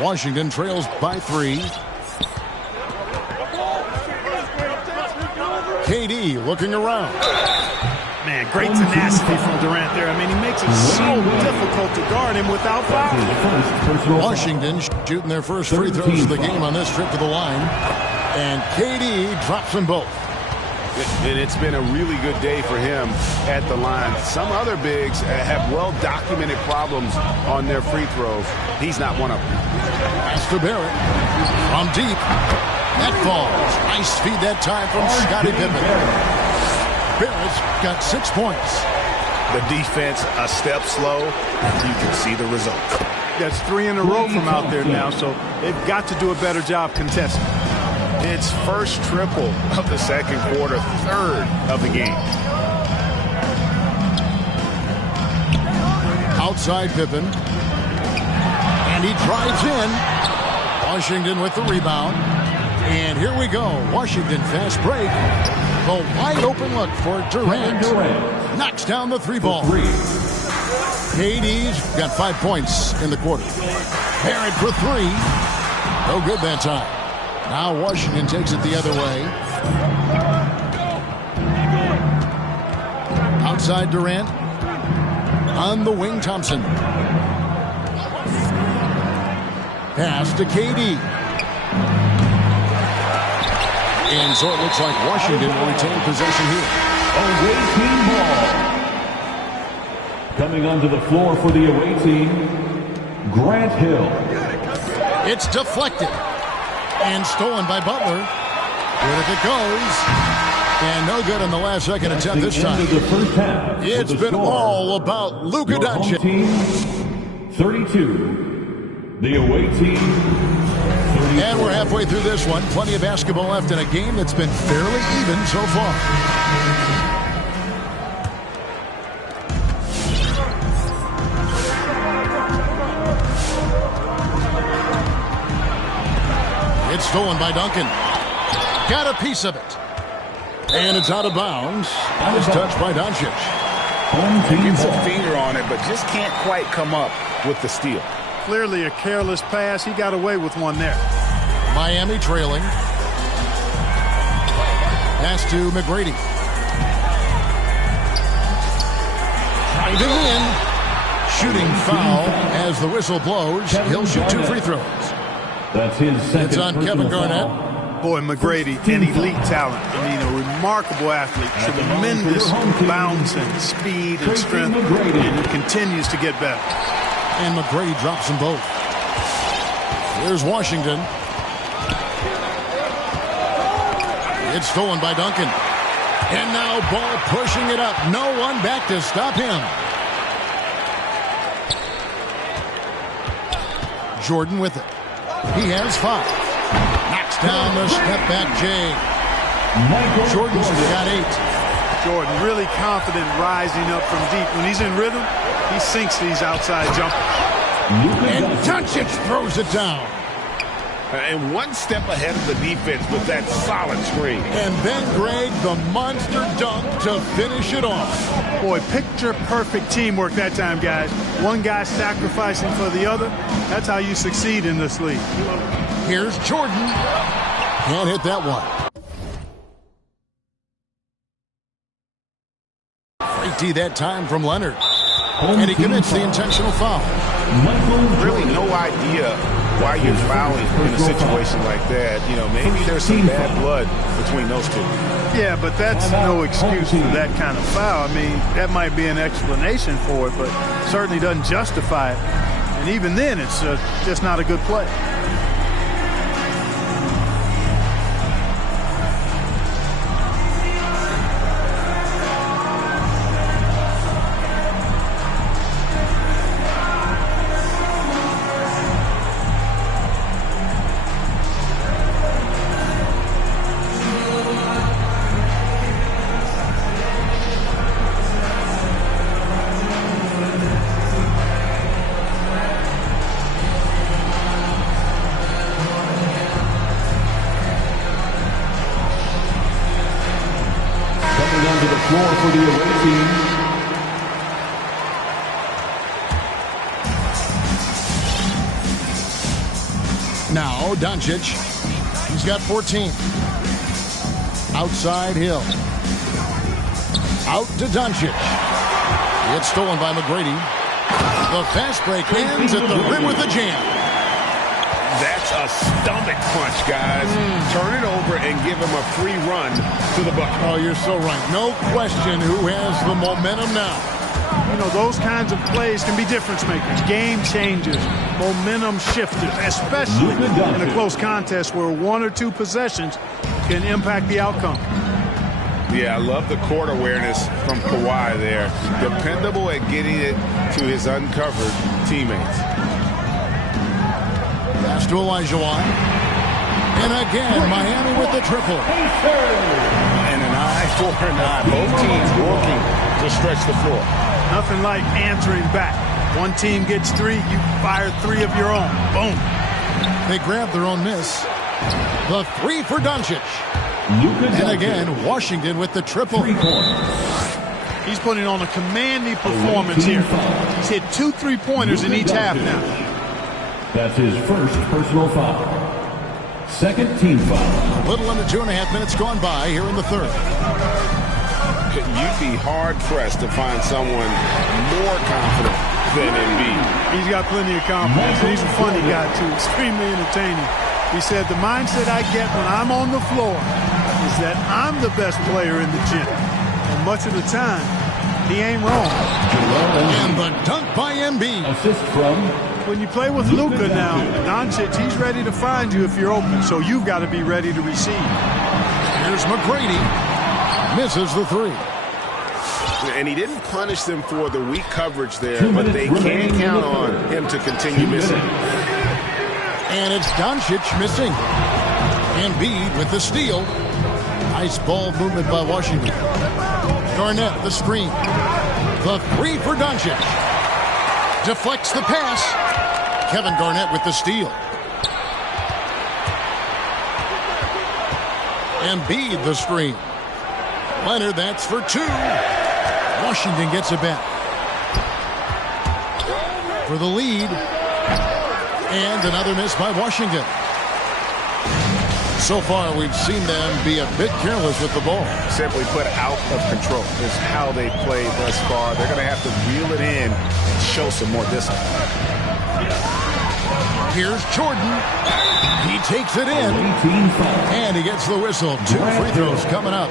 Washington trails by 3. KD looking around. Man, great tenacity from Durant there. I mean, he makes it so difficult to guard him without fouling. Washington shooting their first free throws of the game on this trip to the line. And KD drops them both. And it's been a really good day for him at the line. Some other bigs have well-documented problems on their free throws. He's not one of them. Pass to Barrett. From deep. That falls. Nice feed that time from Scottie Pippen. Barrett's got 6 points. The defense a step slow. You can see the results. That's 3 in a row from out there now, so they've got to do a better job contesting. It's first triple of the second quarter, third of the game. Outside Pippen. And he drives in. Washington with the rebound. And here we go. Washington fast break. The wide open look for Durant. Knocks down the 3 ball. KD's got 5 points in the quarter. Barrett for 3. No good that time. Now Washington takes it the other way. Outside Durant. On the wing, Thompson. Pass to KD. And so it looks like Washington will retain possession here. Away team ball. Coming onto the floor for the away team, Grant Hill. It's deflected. And stolen by Butler. Good if it goes. And no good in the last second attempt this time. It's been all about Luka Doncic. 32. The away team. 34. And we're halfway through this one. Plenty of basketball left in a game that's been fairly even so far. It's stolen by Duncan. Got a piece of it. And it's out of bounds. It's touched by Doncic. He gets a finger on it, but just can't quite come up with the steal. Clearly a careless pass. He got away with one there. Miami trailing. Pass to McGrady. Driving in. Shooting foul as the whistle blows. He'll shoot 2 free throws. That's his second. It's on Kevin Garnett. Boy, McGrady, an elite talent. I mean, a remarkable athlete. Tremendous bounce and speed and strength. And he continues to get better. And McGrady drops them both. Here's Washington. It's stolen by Duncan. And now ball pushing it up. No one back to stop him. Jordan with it. He has 5. Knocks down the step back Jay. Jordan's got 8. Jordan really confident rising up from deep. When he's in rhythm, he sinks these outside jumpers. And Doncic throws it down. And one step ahead of the defense with that solid screen. And then Greg, the monster dunk to finish it off. Boy, picture perfect teamwork that time, guys. One guy sacrificing for the other. That's how you succeed in this league. Here's Jordan. Can't hit that one. Great D that time from Leonard. And he commits the intentional foul. Really no idea why you're fouling in a situation like that. You know, maybe there's some bad blood between those two. Yeah, but that's no excuse for that kind of foul. I mean, that might be an explanation for it, but certainly doesn't justify it. And even then, it's just not a good play. Now Doncic. He's got 14. Outside Hill. Out to Doncic. It's stolen by McGrady. The fast break ends at the rim with a jam. That's a stomach punch, guys. Turn it over and give him a free run to the bucket. Oh, you're so right. No question who has the momentum now. You know, those kinds of plays can be difference makers, game changers, momentum shifters, especially in a close contest where one or two possessions can impact the outcome. Yeah, I love the court awareness from Kawhi there. Dependable at getting it to his uncovered teammates. Pass to Olajuwon. And again, Miami with the triple. And an eye for an eye. Both teams working to stretch the floor. Nothing like answering back. One team gets three, you fire three of your own. Boom. They grab their own miss. The three for Doncic. And again, Washington with the triple. He's putting on a commanding performance here. He's hit 2 3-pointers in each half now. That's his first personal foul. Second team foul. A little under 2.5 minutes gone by here in the third. You'd be hard-pressed to find someone more confident than Embiid. He's got plenty of confidence, and he's a funny guy, too. Extremely entertaining. He said, the mindset I get when I'm on the floor is that I'm the best player in the gym. And much of the time, he ain't wrong. And the dunk by Embiid. Assist from... When you play with Luka now, Doncic, he's ready to find you if you're open, so you've got to be ready to receive. Here's McGrady. Misses the three. And he didn't punish them for the weak coverage there, but they can count on him to continue missing. And it's Doncic missing. Embiid with the steal. Nice ball movement by Washington. Garnett, the screen. The three for Doncic. Deflects the pass. Kevin Garnett with the steal. Embiid the screen. Leonard, that's for two. Washington gets it back. For the lead. And another miss by Washington. So far, we've seen them be a bit careless with the ball. Simply put, out of control is how they played thus far. They're going to have to reel it in and show some more discipline. Here's Jordan. He takes it in. And he gets the whistle. 2 free throws coming up.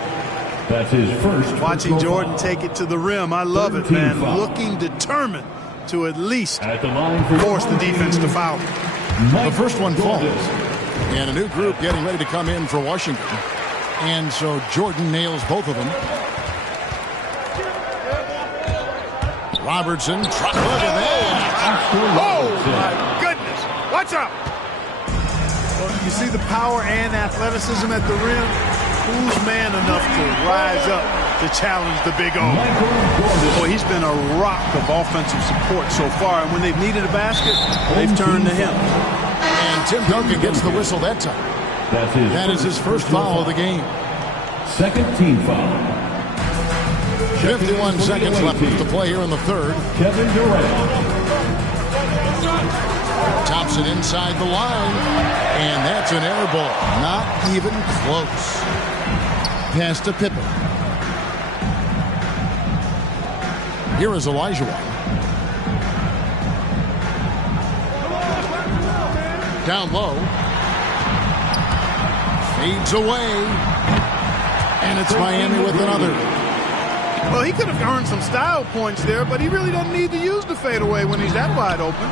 That's his first. Watching Jordan take it to the rim, I love it, man. Looking determined to at least force the defense to foul. The first one falls. And a new group getting ready to come in for Washington. And so Jordan nails both of them. Robertson. Look at that. Oh, my goodness. Watch out. Well, you see the power and athleticism at the rim. Who's man enough to rise up to challenge the Big O? Boy, he's been a rock of offensive support so far. And when they've needed a basket, they've turned to him. And Tim Duncan gets the whistle that time. That is his first foul of the game. Second team foul. 51 seconds left to play here in the third. Kevin Durant. Tops it inside the line. And that's an air ball. Not even close. Pass to Pippen. Here is Olajuwon. Down low. Fades away. And it's Miami with another. Well, he could have earned some style points there, but he really doesn't need to use the fadeaway when he's that wide open.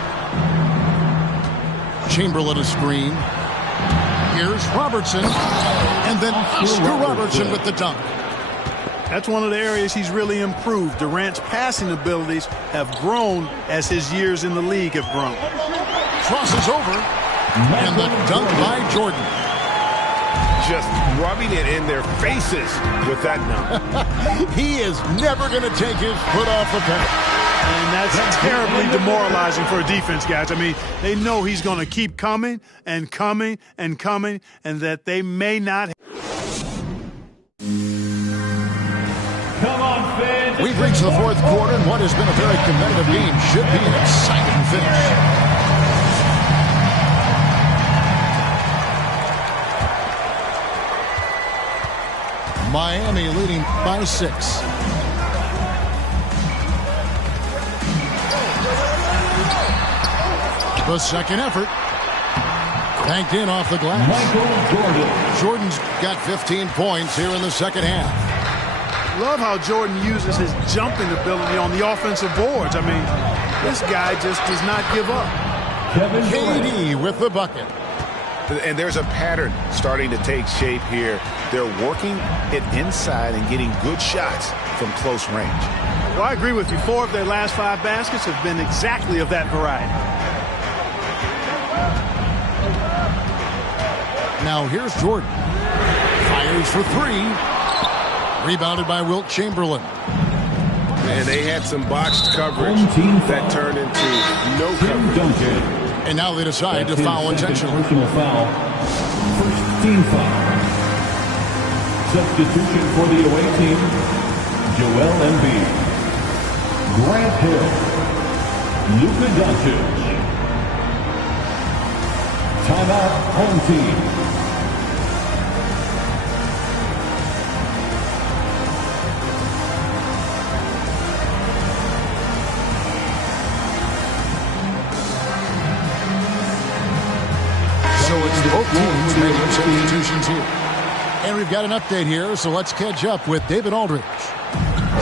Chamberlain a screen. Here's Robertson. And then Oscar Robertson with the dunk. That's one of the areas he's really improved. Durant's passing abilities have grown as his years in the league have grown. Crosses over. And the dunk by Jordan. Just rubbing it in their faces with that dunk. He is never going to take his foot off the pedal. And that's terribly demoralizing for a defense, guys. I mean, they know he's going to keep coming and coming and coming, and that they may not. Come on, fans. We've reached the fourth quarter, and what has been a very competitive game should be an exciting finish. Miami leading by 6. The second effort. Banked in off the glass. Jordan's got 15 points here in the second half. Love how Jordan uses his jumping ability on the offensive boards. I mean, this guy just does not give up. KD with the bucket. And there's a pattern starting to take shape here. They're working it inside and getting good shots from close range. Well, I agree with you. 4 of their last 5 baskets have been exactly of that variety. Now here's Jordan. Fires for 3. Rebounded by Wilt Chamberlain. And they had some botched coverage that turned into no coverage. And now they decide to foul intentionally. Personal foul. First team foul. Substitution for the away team. Joel Embiid. Grant Hill. Luka Doncic. Timeout, home team. Both teams making substitutions here. And we've got an update here, so let's catch up with David Aldridge.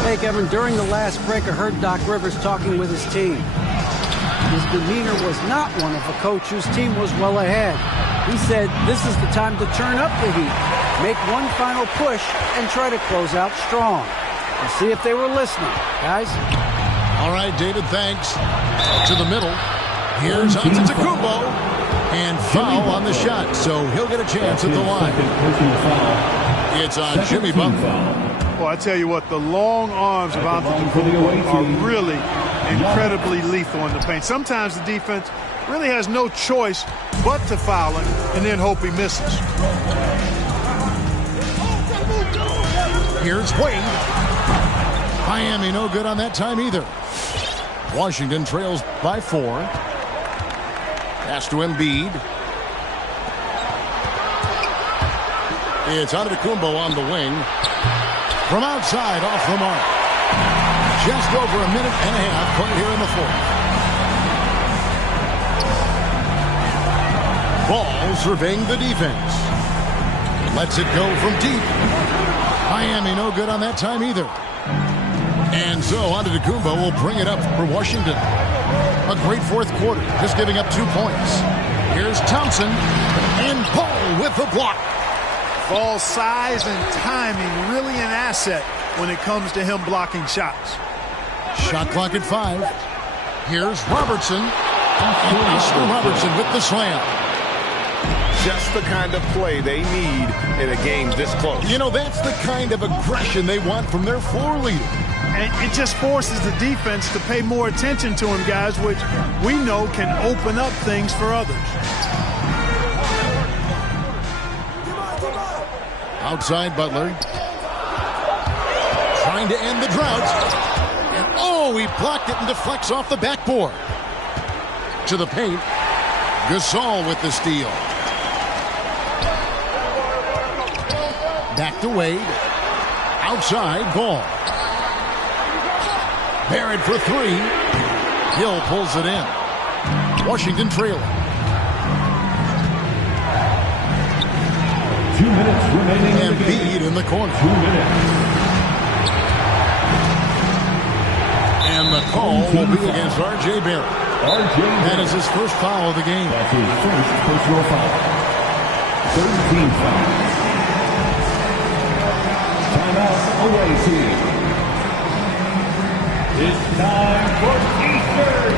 Hey, Kevin, during the last break, I heard Doc Rivers talking with his team. His demeanor was not one of a coach whose team was well ahead. He said this is the time to turn up the heat, make one final push, and try to close out strong. We'll see if they were listening, guys. All right, David, thanks. To the middle. Here's Antetokounmpo. And foul on the shot, so he'll get a chance at the line. It's on Jimmy Butler. Well, I tell you what, the long arms of Antetokounmpo are really incredibly lethal in the paint. Sometimes the defense really has no choice but to foul him and then hope he misses. Here's Wade. Miami no good on that time either. Washington trails by 4. Pass to Embiid. It's Antetokounmpo on the wing. From outside, off the mark. Just over a minute and a half played here in the fourth. Ball surveying the defense. Lets it go from deep. Miami no good on that time either. And so Antetokounmpo will bring it up for Washington. A great fourth quarter, just giving up 2 points. Here's Thompson, and Paul with the block. Ball's size and timing really an asset when it comes to him blocking shots. Shot clock at 5. Here's Robertson, and Oscar Robertson with the slam. Just the kind of play they need in a game this close. You know, that's the kind of aggression they want from their floor leader. And it just forces the defense to pay more attention to him, guys, which we know can open up things for others. Outside Butler. Trying to end the drought. And oh, he blocked it and deflects off the backboard. To the paint. Gasol with the steal. Back to Wade. Outside, Ball. Barrett for 3. Hill pulls it in. Washington trailing. 2 minutes remaining. Embiid in the corner. 2 minutes. And the call will be against R.J. Barrett. That is his first foul of the game. That's his first personal foul. 13 fouls. Timeout, away team. It's time for Eastern.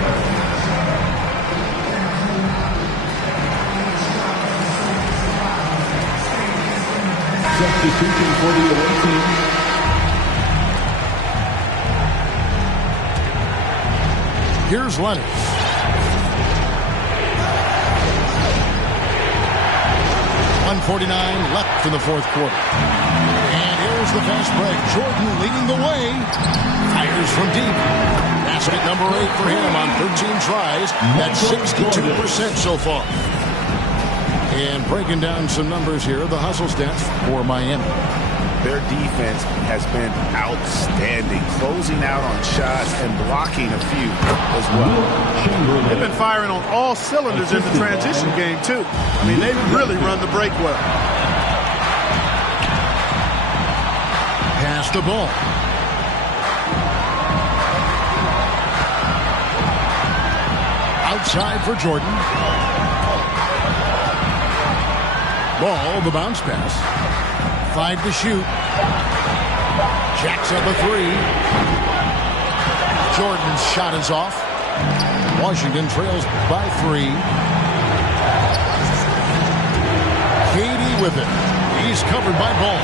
Substitution for the away team. Here's Leonard. .149 left in the fourth quarter. And here's the fast break. Jordan leading the way. Fires from deep. Basket number 8 for him on 13 tries. That's 62% so far. And breaking down some numbers here, the hustle stats for Miami. Their defense has been outstanding, closing out on shots and blocking a few as well. They've been firing on all cylinders in the transition game, too. I mean, they've really run the break well. Pass the ball. Outside for Jordan. Ball, the bounce pass. 5 to shoot. Jacks up a 3. Jordan's shot is off. Washington trails by 3. KD with it. He's covered by Ball.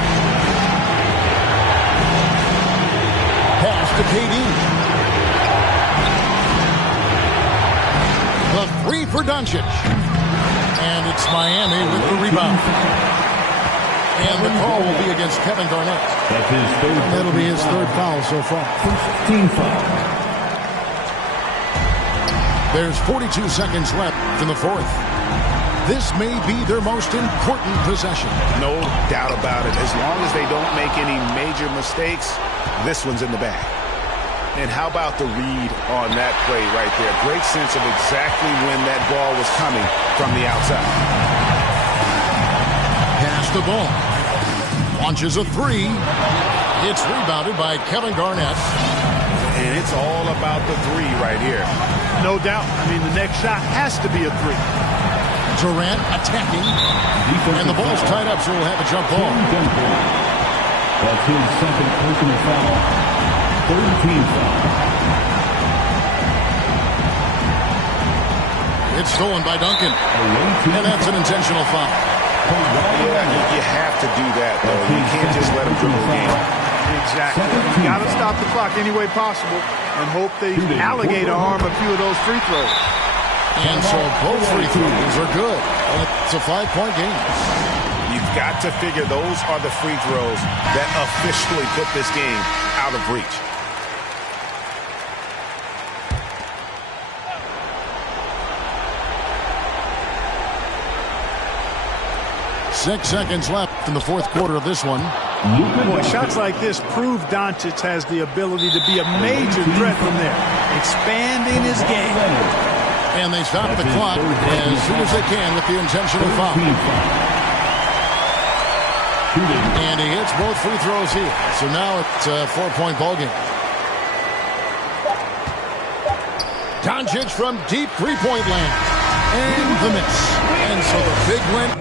Pass to KD. The 3 for Doncic. And it's Miami with the rebound. And the call will be against Kevin Garnett. That's his third. That'll be his third foul so far. First team foul. There's 42 seconds left in the fourth. This may be their most important possession. No doubt about it. As long as they don't make any major mistakes, this one's in the bag. And how about the read on that play right there? Great sense of exactly when that ball was coming from the outside. Pass the ball. Launches a 3. It's rebounded by Kevin Garnett. And it's all about the 3 right here. No doubt. I mean, the next shot has to be a 3. Durant attacking. And the ball's tied up, so we'll have a jump ball. That's his second personal foul. Third team foul. It's stolen by Duncan. And that's an intentional foul. Yeah, you have to do that, though. You can't just let him dribble the game. Exactly. You got to stop the clock any way possible and hope they alligator arm a few of those free throws. And so both free throws are good. And it's a 5-point game. You've got to figure those are the free throws that officially put this game out of reach. Six seconds left in the fourth quarter of this one. Boy, shots like this prove Doncic has the ability to be a major threat from there, expanding his game. And they stop the clock as soon as they can with the intentional foul. And he hits both free throws here. So now it's a 4-point ball game. Doncic from deep three-point land. And the miss. And so the big win.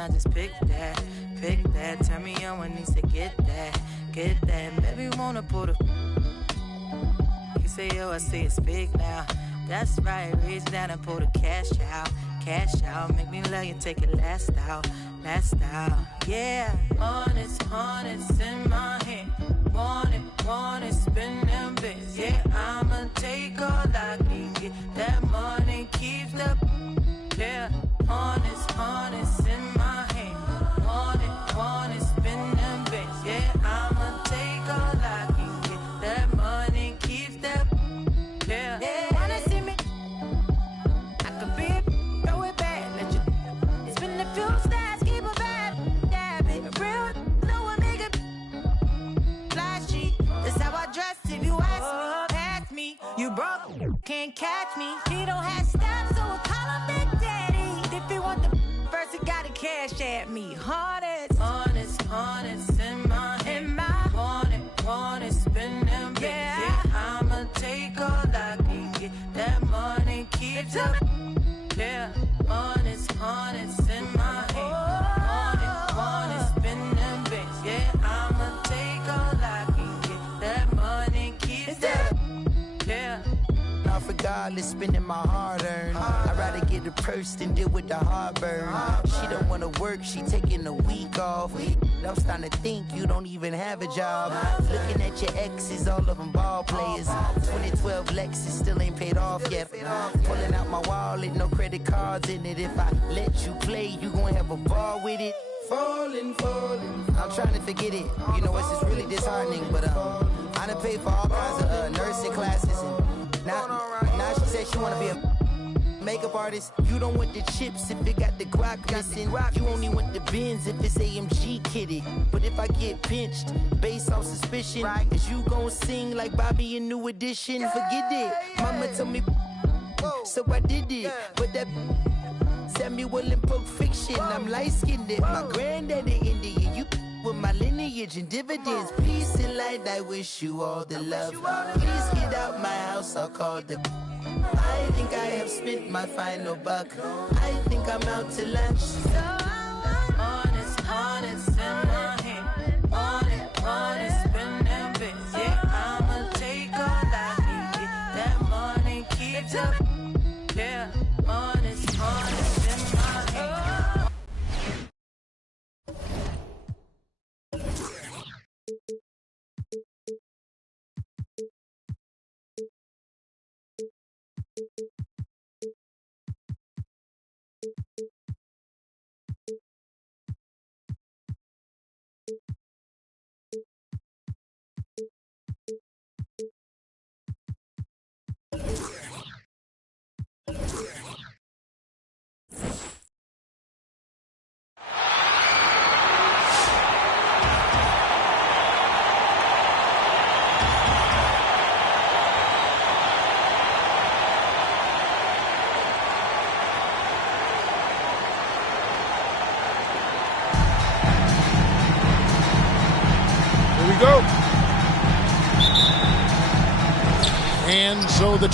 I just pick that, turn me on when needs to get that, baby wanna put a, you say, oh, I see it's big now, that's right, reach down and pull the cash out, make me love you, take it last out, yeah, honest in my hand, want it, spin them bits, yeah, I'ma take all I can get, that money keeps the, yeah, honest in my hand. Want it, spin them bits. Yeah, I'ma take all I can get. That money keeps that. Yeah. Wanna see me? I could be it, throw it back, let you spin a few stars, keep a vibe, dab it. Real, no one make it flashy. That's how I dress if you ask me. Pass me, you broke, can't catch me. He don't have stats, so I call him Big Daddy. If you want the first, you gotta cash at me. Honest in my hand. Want it, spin them bits. Yeah, I'ma take all I can get. That money keeps up. Yeah, honest in my hand. Want it, spin them bits. Yeah, I'ma take all I can get. That money keeps up. Yeah. Not regardless, spending my hard-earned. I'd rather get a purse than deal with the heartburn. She don't wanna work, she taking a week off. I'm starting to think you don't even have a job. Looking at your exes, all of them ball players. 2012 Lexus still ain't paid off yet. Pulling out my wallet, no credit cards in it. If I let you play, you gon' have a ball with it. Falling. I'm trying to forget it. You know, it's just really disheartening. But I done paid for all kinds of nursing classes. And now she said she wanna be a makeup artist. You don't want the chips if it got the guac missing. You only want the Benz if it's AMG kitted. But if I get pinched based on suspicion, is you gon' sing like Bobby in New Edition? Forget it. Mama told me, so I did it. But that Samuel in Pulp Fiction, I'm light-skinned. My granddaddy Indian, you with my lineage and dividends. Peace and light, I wish you all the love. Please get out my house, I'll call the. I think I have spent my final buck. I think I'm out to lunch. Honest in my hand. Honest, spend them bits. Yeah, I'ma take all I need. That money keeps up. Yeah, honest in my hand. Go. And so the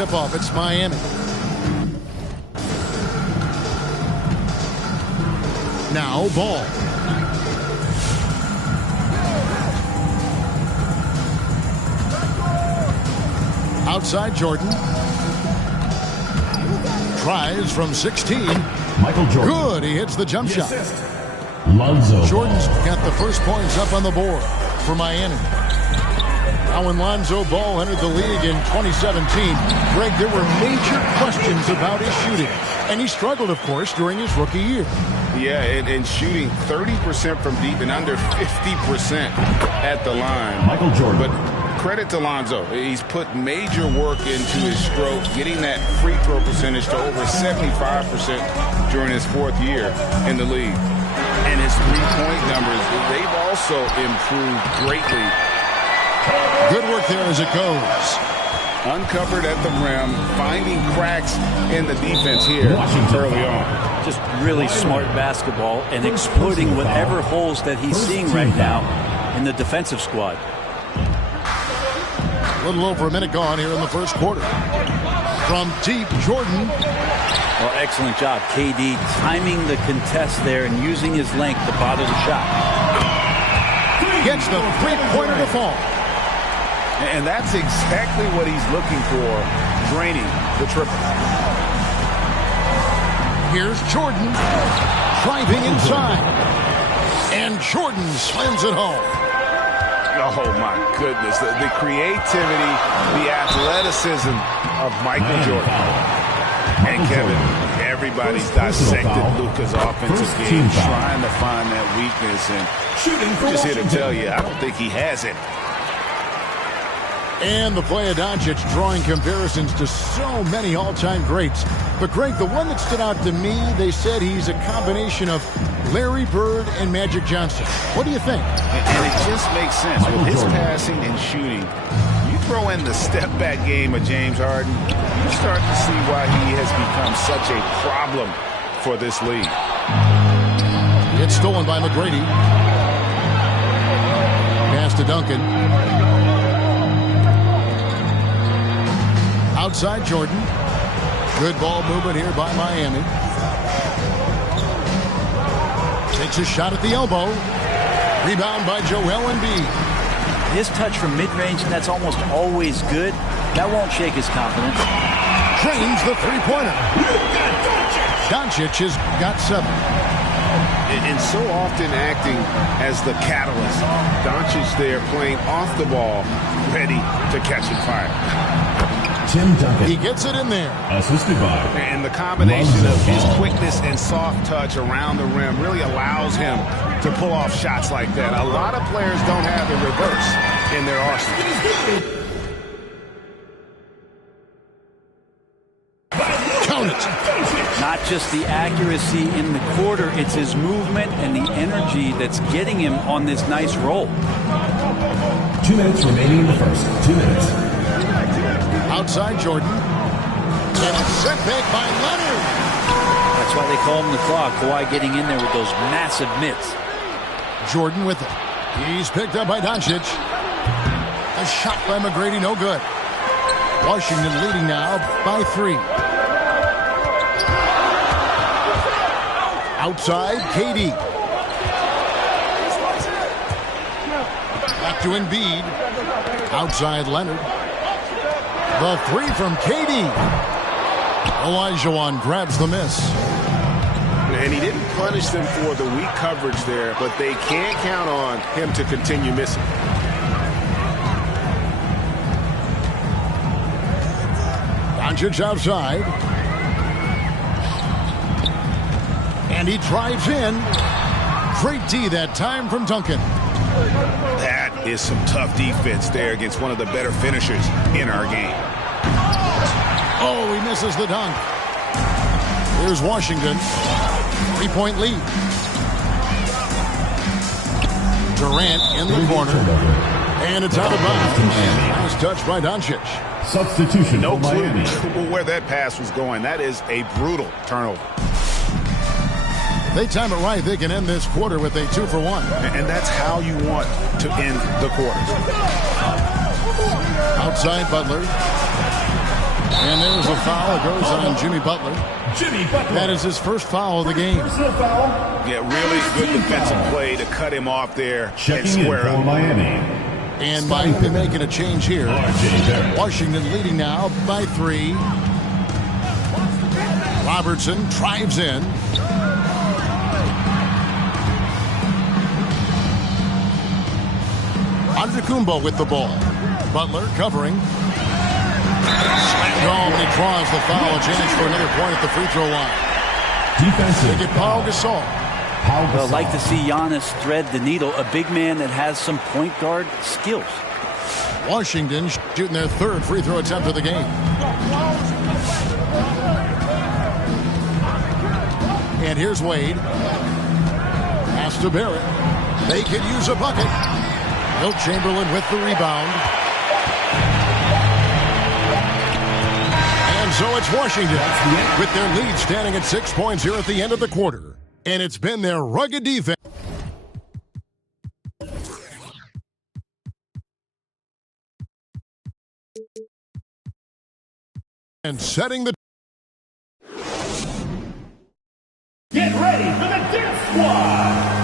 tip-off, it's Miami. Now ball. Outside Jordan. Tries from 16. Michael Jordan. Good, he hits the jump shot. Lonzo. Jordan's got the first points up on the board for Miami. Now when Lonzo Ball entered the league in 2017, Greg, there were major questions about his shooting. And he struggled, of course, during his rookie year. Yeah, and shooting 30% from deep and under 50% at the line. Michael Jordan. But credit to Lonzo. He's put major work into his stroke, getting that free throw percentage to over 75% during his fourth year in the league. And his three-point numbers, they've also improved greatly. Good work there as it goes. Uncovered at the rim, finding cracks in the defense here early on. Just really smart basketball and exploiting whatever holes that he's seeing right now in the defensive squad. A little over a minute gone here in the first quarter. From deep, Jordan. Well, excellent job, KD, timing the contest there and using his length to bother the shot. Gets the three-pointer to fall. And that's exactly what he's looking for, draining the triple. Here's Jordan, driving inside. And Jordan slams it home. Oh, my goodness. The creativity, the athleticism of Michael Jordan. And Kevin, everybody's dissected Luka's offensive game, trying to find that weakness. And I'm just here to tell you, I don't think he has it. And the play of Doncic drawing comparisons to so many all-time greats. But, Greg, the one that stood out to me, they said he's a combination of Larry Bird and Magic Johnson. What do you think? And it just makes sense. With his passing and shooting, you throw in the step-back game of James Harden, you start to see why he has become such a problem for this league. It's stolen by McGrady. Pass to Duncan. Outside Jordan. Good ball movement here by Miami. Takes a shot at the elbow. Rebound by Joel Embiid. His touch from mid-range, and that's almost always good. That won't shake his confidence. Drains the three-pointer. Doncic has got 7. And so often acting as the catalyst. Doncic there playing off the ball, ready to catch and fire. Tim Duncan. He gets it in there. Assisted by. And the combination of his quickness and soft touch around the rim really allows him to pull off shots like that. A lot of players don't have the reverse in their arsenal. Count it. Not just the accuracy in the quarter, it's his movement and the energy that's getting him on this nice roll. 2 minutes remaining in the first. 2 minutes. Outside Jordan. And it's set back by Leonard. That's why they call him the clock. Kawhi getting in there with those massive mitts. Jordan with it. He's picked up by Doncic. A shot by McGrady, no good. Washington leading now by 3. Outside, KD. Back to Embiid. Outside, Leonard. The 3 from KD. Olajuwon grabs the miss. And he didn't punish them for the weak coverage there, but they can't count on him to continue missing. Doncic outside. And he drives in. Great D that time from Duncan. That is some tough defense there against one of the better finishers in our game. Oh, he misses the dunk. Here's Washington. 3-point lead. Durant in the corner. And it's out of bounds. Nice touch by Doncic. Substitution. No clue where that pass was going. That is a brutal turnover. If they time it right, they can end this quarter with a 2-for-1. And that's how you want to end the quarter. Outside Butler. And there's a foul. It goes on Jimmy Butler. That is his first foul of the game. Yeah, really good defensive play to cut him off there and Checking square in for up. Miami. And Miami making a change here. Washington leading now by 3. Robertson drives in. Antetokounmpo with the ball. Butler covering. Slammed home, and he draws the foul. A chance for another point at the free throw line. Defensive. They get Paul Gasol. Well, I'd like to see Giannis thread the needle, a big man that has some point guard skills. Washington shooting their 3rd free throw attempt of the game. And here's Wade. Pass to Barrett. They could use a bucket. Wilt Chamberlain with the rebound. And so it's Washington with their lead standing at 6 points here at the end of the quarter. And it's been their rugged defense. And setting the... Get ready for the dance squad.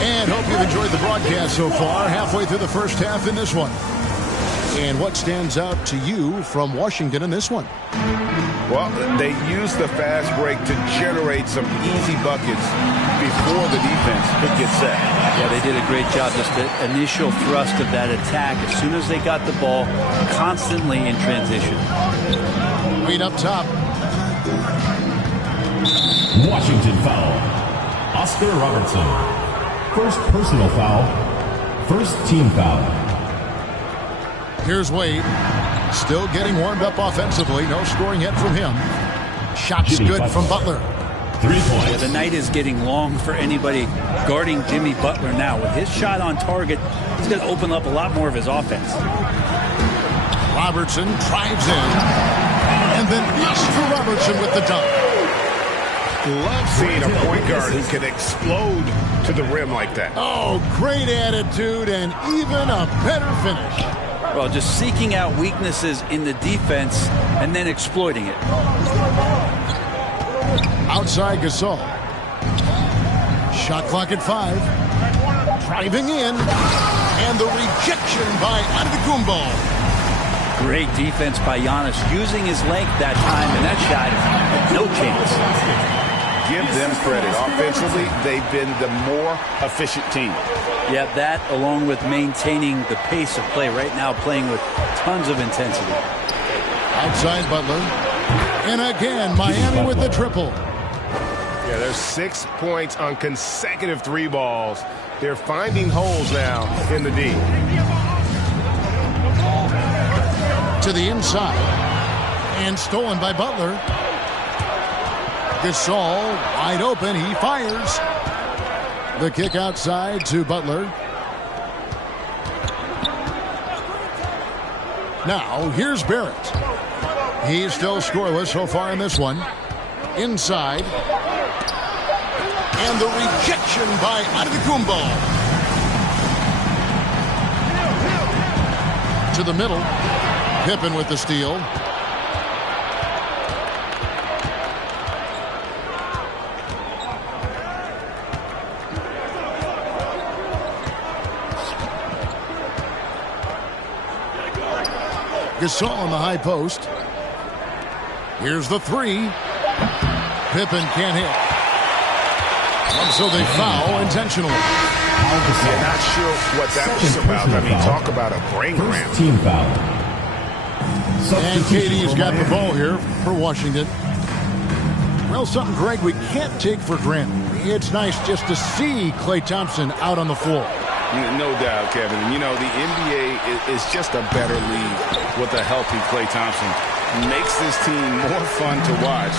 And hope you've enjoyed the broadcast so far. Halfway through the first half in this one. And what stands out to you from Washington in this one? Well, they used the fast break to generate some easy buckets before the defense could get set. Yeah, they did a great job. Just the initial thrust of that attack, as soon as they got the ball, constantly in transition. Wade up top. Washington foul. Oscar Robertson. First personal foul. First team foul. Here's Wade. Still getting warmed up offensively. No scoring yet from him. Shot's good from Butler. 3 points. Yeah, the night is getting long for anybody guarding Jimmy Butler now. With his shot on target, he's going to open up a lot more of his offense. Robertson drives in. And then Oscar Robertson with the dunk. Love seeing a point guard who can explode to the rim like that. Oh, great attitude and even a better finish. Well, just seeking out weaknesses in the defense and then exploiting it. Outside Gasol. Shot clock at 5. Driving in. And the rejection by Antetokounmpo. Great defense by Giannis, using his length that time, and that shot, no chance. Give them credit. Offensively, they've been the more efficient team. Yeah, that along with maintaining the pace of play right now, playing with tons of intensity. Outside Butler. And again, Miami with the triple. Yeah, there's 6 points on consecutive 3 balls. They're finding holes now in the D. To the inside. And stolen by Butler. Gasol wide open. He fires. The kick outside to Butler. Now, here's Barrett. He's still scoreless so far in this one. Inside. And the rejection by Antetokounmpo. To the middle. Pippen with the steal. Gasol on the high post. Here's the 3. Pippen can't hit. And so they foul intentionally. Yeah, not sure what that was about. I mean, talk about a brain cramp. Team foul. And KD's got the ball here for Washington. Well, something, Greg, we can't take for granted. It's nice just to see Klay Thompson out on the floor. No doubt, Kevin. And, you know, the NBA is just a better league with a healthy Klay Thompson. Makes this team more fun to watch.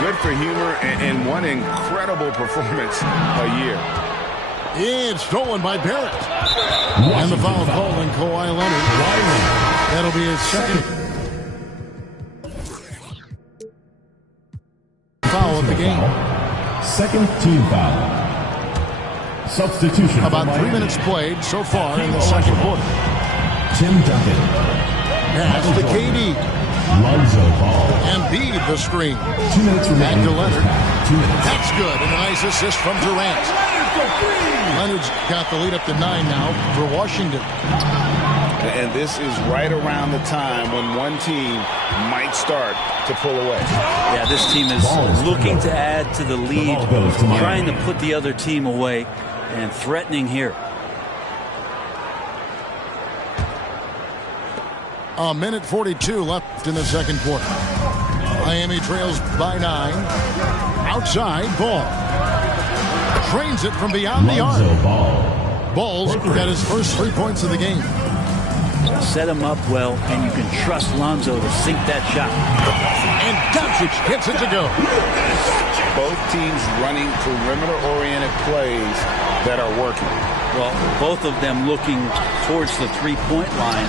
Good for humor and one incredible performance a year. It's stolen by Barrett. And the foul call on Kawhi Leonard. That'll be his second foul of the game. Second team foul. Substitution. About 3 minutes played so far in the second quarter. Tim Duncan. Pass to KD. Lonzo Ball. Embiid the screen. 2 minutes Back remaining. to Leonard. 2 minutes. That's good. And a nice assist from Durant. Leonard's got the lead up to 9 now for Washington. And this is right around the time when one team might start to pull away. Yeah, this team is looking to add to the lead, trying to put the other team away, and threatening here. A minute 42 left in the second quarter. Miami trails by 9. Outside, Ball. Trains it from beyond the arc. Ball's got his first 3 points of the game. Set him up well, and you can trust Lonzo to sink that shot. And Doncic hits it to go. Both teams running perimeter-oriented plays that are working. Well, both of them looking towards the three-point line.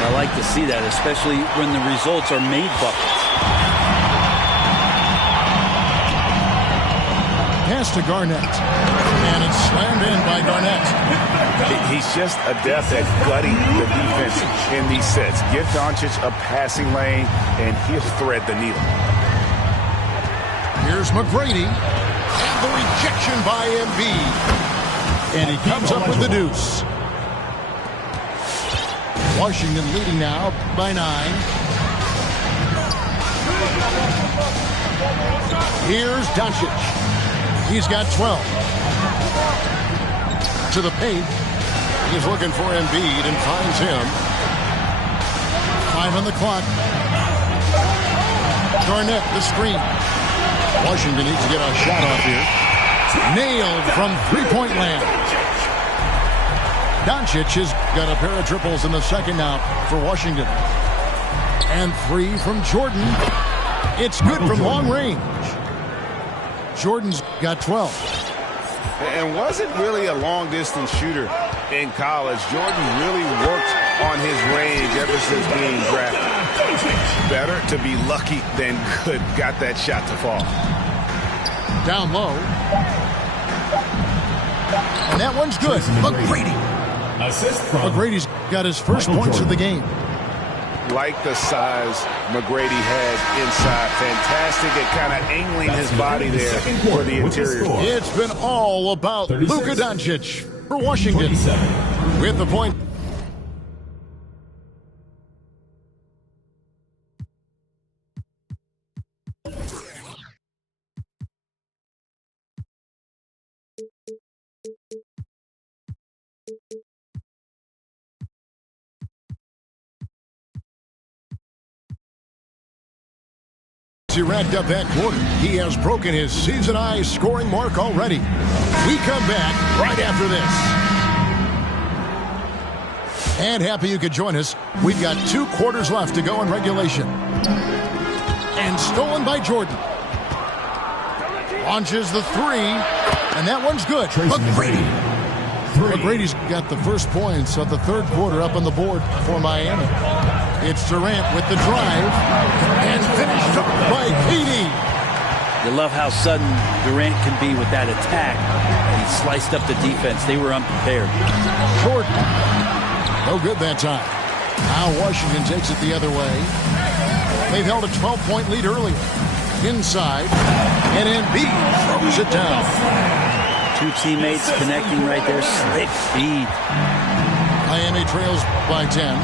I like to see that, especially when the results are made buckets. Pass to Garnett. And it's slammed in by Garnett. He's just adept at gutting the defense in these sets. Give Doncic a passing lane, and he'll thread the needle. Here's McGrady. And the rejection by Embiid. And he comes up with the deuce. Washington leading now by 9. Here's Doncic. He's got 12. To the paint. He's looking for Embiid and finds him. 5 on the clock. Garnett, the screen. Washington needs to get a shot off here. Nailed from three-point land. Doncic has got a pair of triples in the second now for Washington. And 3 from Jordan. It's good from long range. Jordan's got 12. And wasn't really a long-distance shooter in college. Jordan really worked on his range ever since being drafted. Better to be lucky than good. Got that shot to fall. Down low. And that one's good. McGrady. McGrady's got his first points of the game. Like the size McGrady has inside. Fantastic at kind of angling his body there for the interior. It's been all about Luka Doncic for Washington. With the point. He racked up that quarter. He has broken his season-high scoring mark already. We come back right after this. And happy you could join us. We've got 2 quarters left to go in regulation. And stolen by Jordan. Launches the 3. And that one's good. McGrady. McGrady's got the first points of the third quarter up on the board for Miami. It's Durant with the drive, and finished up by KD. You love how sudden Durant can be with that attack. He sliced up the defense. They were unprepared. Jordan. No good that time. Now Washington takes it the other way. They've held a 12-point lead earlier. Inside, and Embiid throws it down. 2 teammates connecting right there. Slick feed. Miami trails by 10.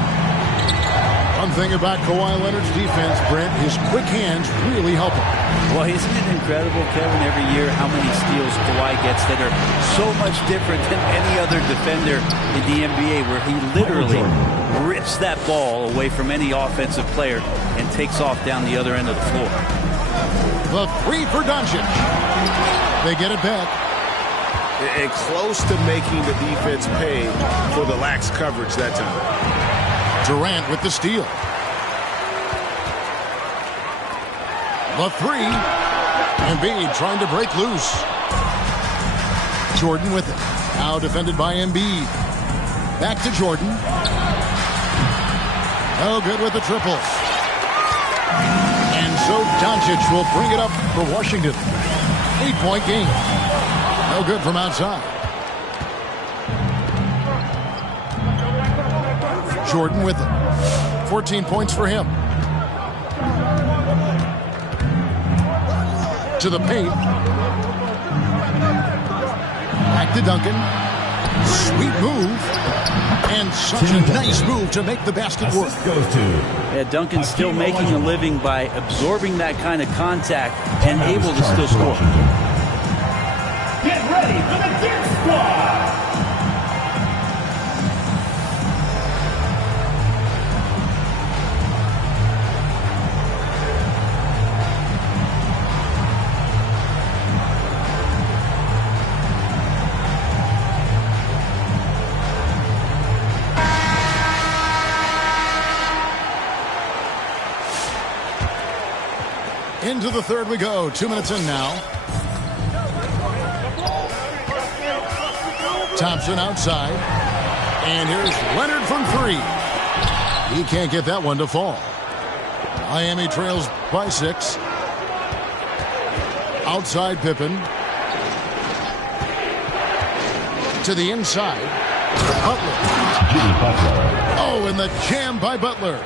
One thing about Kawhi Leonard's defense, Brent, his quick hands really help him. Well, isn't it incredible, Kevin, every year how many steals Kawhi gets that are so much different than any other defender in the NBA, where he literally rips that ball away from any offensive player and takes off down the other end of the floor. The 3 for Doncic. They get it back. And close to making the defense pay for the lax coverage that time. Durant with the steal. The 3. Embiid trying to break loose. Jordan with it. Now defended by Embiid. Back to Jordan. No good with the triple. And so Doncic will bring it up for Washington. 8-point game. No good from outside. Jordan with it. 14 points for him. To the paint. Back to Duncan. Sweet move. And such a nice move to make the basket work. Yeah, Duncan's still making a living by absorbing that kind of contact and able to still score. Get ready for the Dirt Squad! Into the third we go. 2 minutes in now. Thompson outside. And here's Leonard from 3. He can't get that one to fall. Miami trails by 6. Outside Pippen. To the inside. Butler. Oh, and the jam by Butler.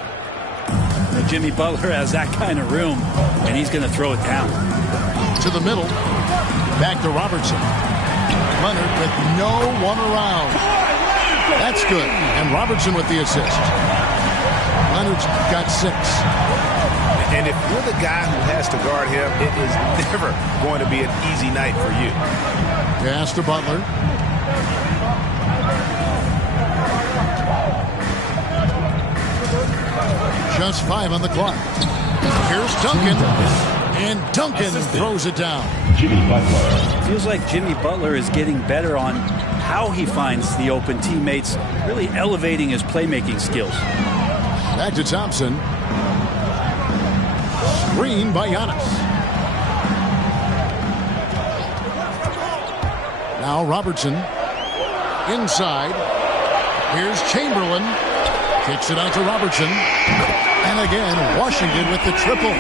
Jimmy Butler has that kind of room, and he's going to throw it down. To the middle. Back to Robertson. Leonard with no one around. That's good. And Robertson with the assist. Leonard's got 6. And if you're the guy who has to guard him, it is never going to be an easy night for you. Pass to Butler. Just 5 on the clock. Here's Duncan. And Duncan throws it down. Jimmy Butler. Feels like Jimmy Butler is getting better on how he finds the open teammates, really elevating his playmaking skills. Back to Thompson. Screen by Giannis. Now Robertson. Inside. Here's Chamberlain. Kicks it out to Robertson. And again, Washington with the triple.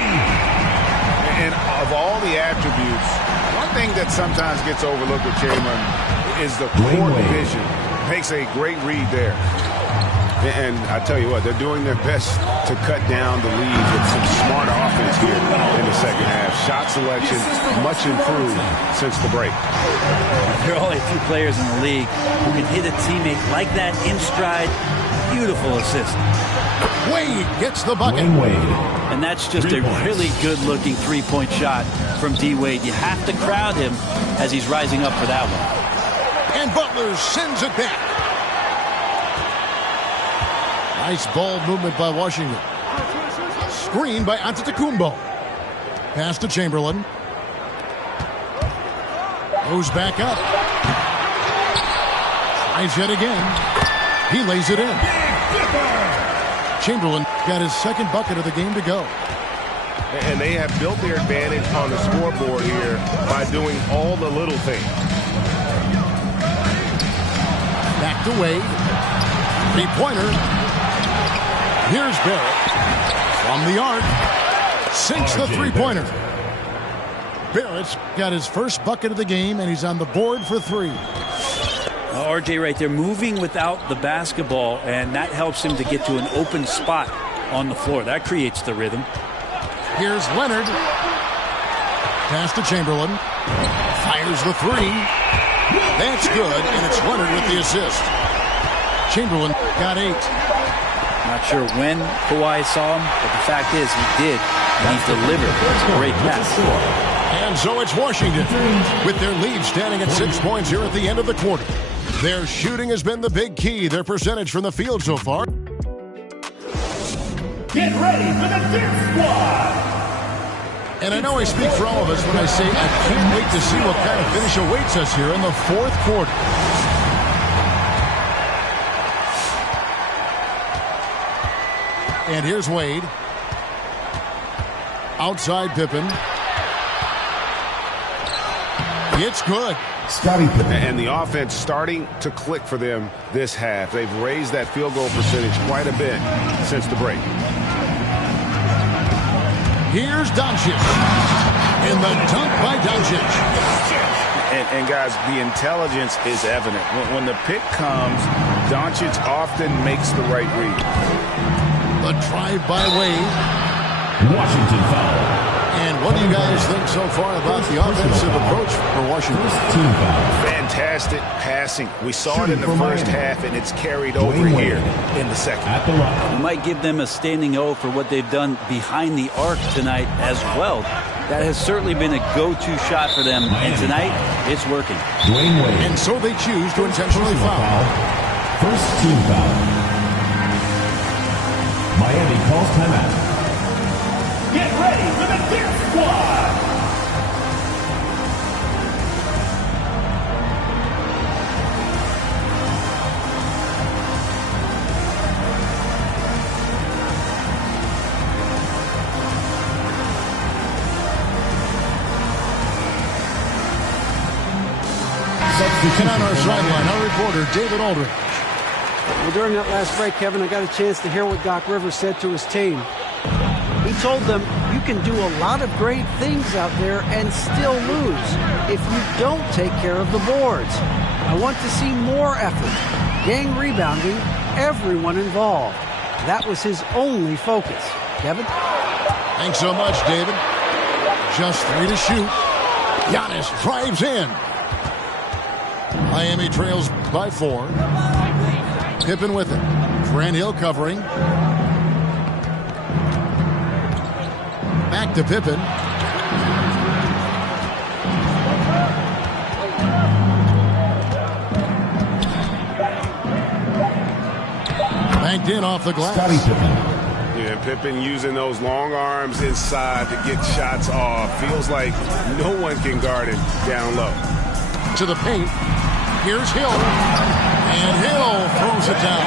And of all the attributes, one thing that sometimes gets overlooked with Chamberlain is the court vision. Makes a great read there. And I tell you what, they're doing their best to cut down the lead with some smart offense here in the second half. Shot selection much improved since the break. There are only a few players in the league who can hit a teammate like that in stride. Beautiful assist. Wade gets the bucket. And that's just a really good-looking three-point shot from D. Wade. You have to crowd him as he's rising up for that one. And Butler sends it back. Nice ball movement by Washington. Screen by Antetokounmpo. Pass to Chamberlain. Goes back up. Tries yet again. He lays it in. Chamberlain got his second bucket of the game to go. And they have built their advantage on the scoreboard here by doing all the little things. Back to Wade. Three-pointer. Here's Barrett. From the arc. Sinks the three-pointer. Barrett's got his first bucket of the game, and he's on the board for 3. RJ right there, moving without the basketball, and that helps him to get to an open spot on the floor. That creates the rhythm. Here's Leonard. Pass to Chamberlain. Fires the 3. That's good, and it's Leonard with the assist. Chamberlain got 8. Not sure when Kawhi saw him, but the fact is he did, and he's delivered. It's a great pass. And so it's Washington with their lead standing at 6 points here at the end of the quarter. Their shooting has been the big key. Their percentage from the field so far. Get ready for the Dirt Squad. And I know I speak for all of us when I say I can't wait to see what kind of finish awaits us here in the fourth quarter. And here's Wade. Outside Pippen. It's good. Scottie Pippen. And the offense starting to click for them this half. They've raised that field goal percentage quite a bit since the break. Here's Doncic. In the dunk by Doncic. And guys, the intelligence is evident. When the pick comes, Doncic often makes the right read. The drive by Wade. Washington foul. And what do you guys think so far about the offensive approach for Washington? Team foul. Fantastic passing. We saw it in the first half, and it's carried over here in the second. At the line. You might give them a standing O for what they've done behind the arc tonight as well. That has certainly been a go-to shot for them, and tonight it's working. Dwayne Wade. And so they choose to intentionally foul. First team foul. Miami calls timeout. Get ready for the Dirt Squad. And on our sideline, our reporter, David Aldridge. Well, during that last break, Kevin, I got a chance to hear what Doc Rivers said to his team. He told them, you can do a lot of great things out there and still lose if you don't take care of the boards. I want to see more effort, gang rebounding, everyone involved. That was his only focus. Kevin? Thanks so much, David. Just 3 to shoot. Giannis drives in. Miami trails by 4. Pippen with it. Grant Hill covering. Back to Pippen. Banked in off the glass. Yeah, Pippen using those long arms inside to get shots off. Feels like no one can guard him down low. To the paint. Here's Hill. And Hill throws it down.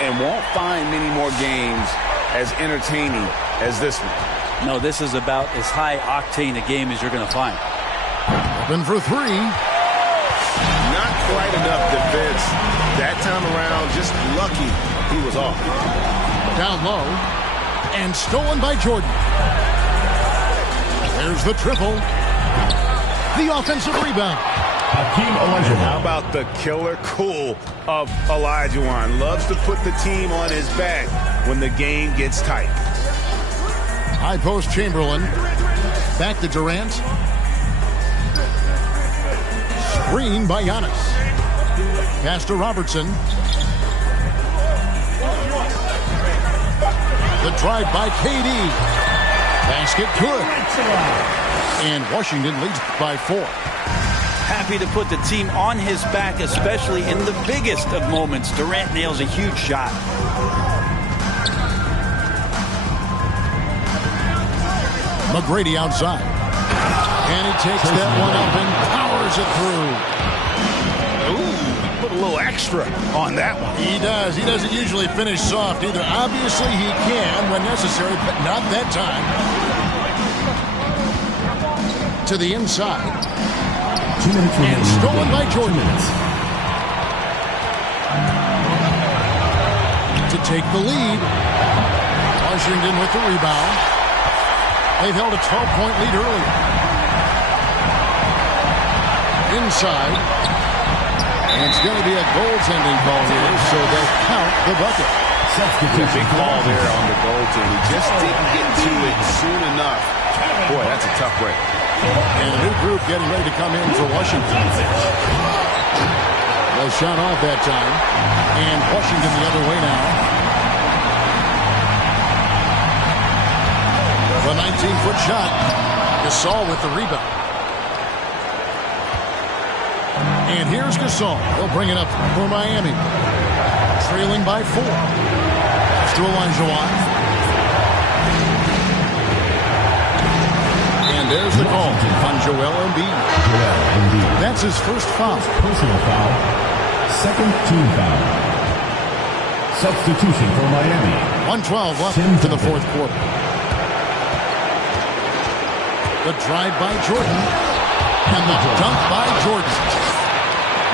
And won't find many more games as entertaining as this one. No, this is about as high octane a game as you're going to find. Open for three. Not quite enough defense that time around. Just lucky he was off. Down low. And stolen by Jordan. There's the triple. The offensive rebound. How about the killer cool of Olajuwon? Loves to put the team on his back when the game gets tight. High post Chamberlain. Back to Durant. Screen by Giannis. Pass to Robertson. The drive by KD. Basket good. And Washington leads by 4. Happy to put the team on his back, especially in the biggest of moments. Durant nails a huge shot. McGrady outside. And he takes that one up and powers it through. Ooh, put a little extra on that one. He does. He doesn't usually finish soft either. Obviously, he can when necessary, but not that time. To the inside. And stolen by Jordan. To take the lead. Washington with the rebound. They've held a 12-point lead earlier. Inside. And it's going to be a goaltending call here, so they'll count the bucket. Big ball there on the goaltend. He just didn't get to it soon enough. Boy, that's a tough break. And a new group getting ready to come in for Washington. Well shot off that time. And Washington the other way now. The 19-foot shot. Gasol with the rebound. And here's Gasol. He'll bring it up for Miami. Trailing by 4. To Olajuwon. And there's the call on Joel Embiid. That's his first foul. Personal foul. Second team foul. Substitution for Miami. 1:12 left to the fourth quarter. The drive by Jordan. And the dunk by Jordan.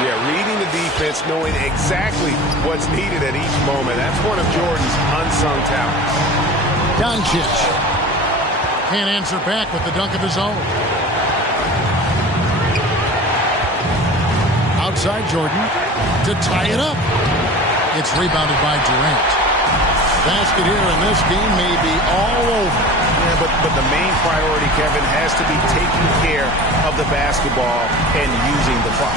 Yeah, reading the defense, knowing exactly what's needed at each moment. That's one of Jordan's unsung talents. Doncic. Can't answer back with the dunk of his own. Outside Jordan to tie it up. It's rebounded by Durant. Basket here in this game may be all over. Yeah, but the main priority, Kevin, has to be taking care of the basketball and using the clock.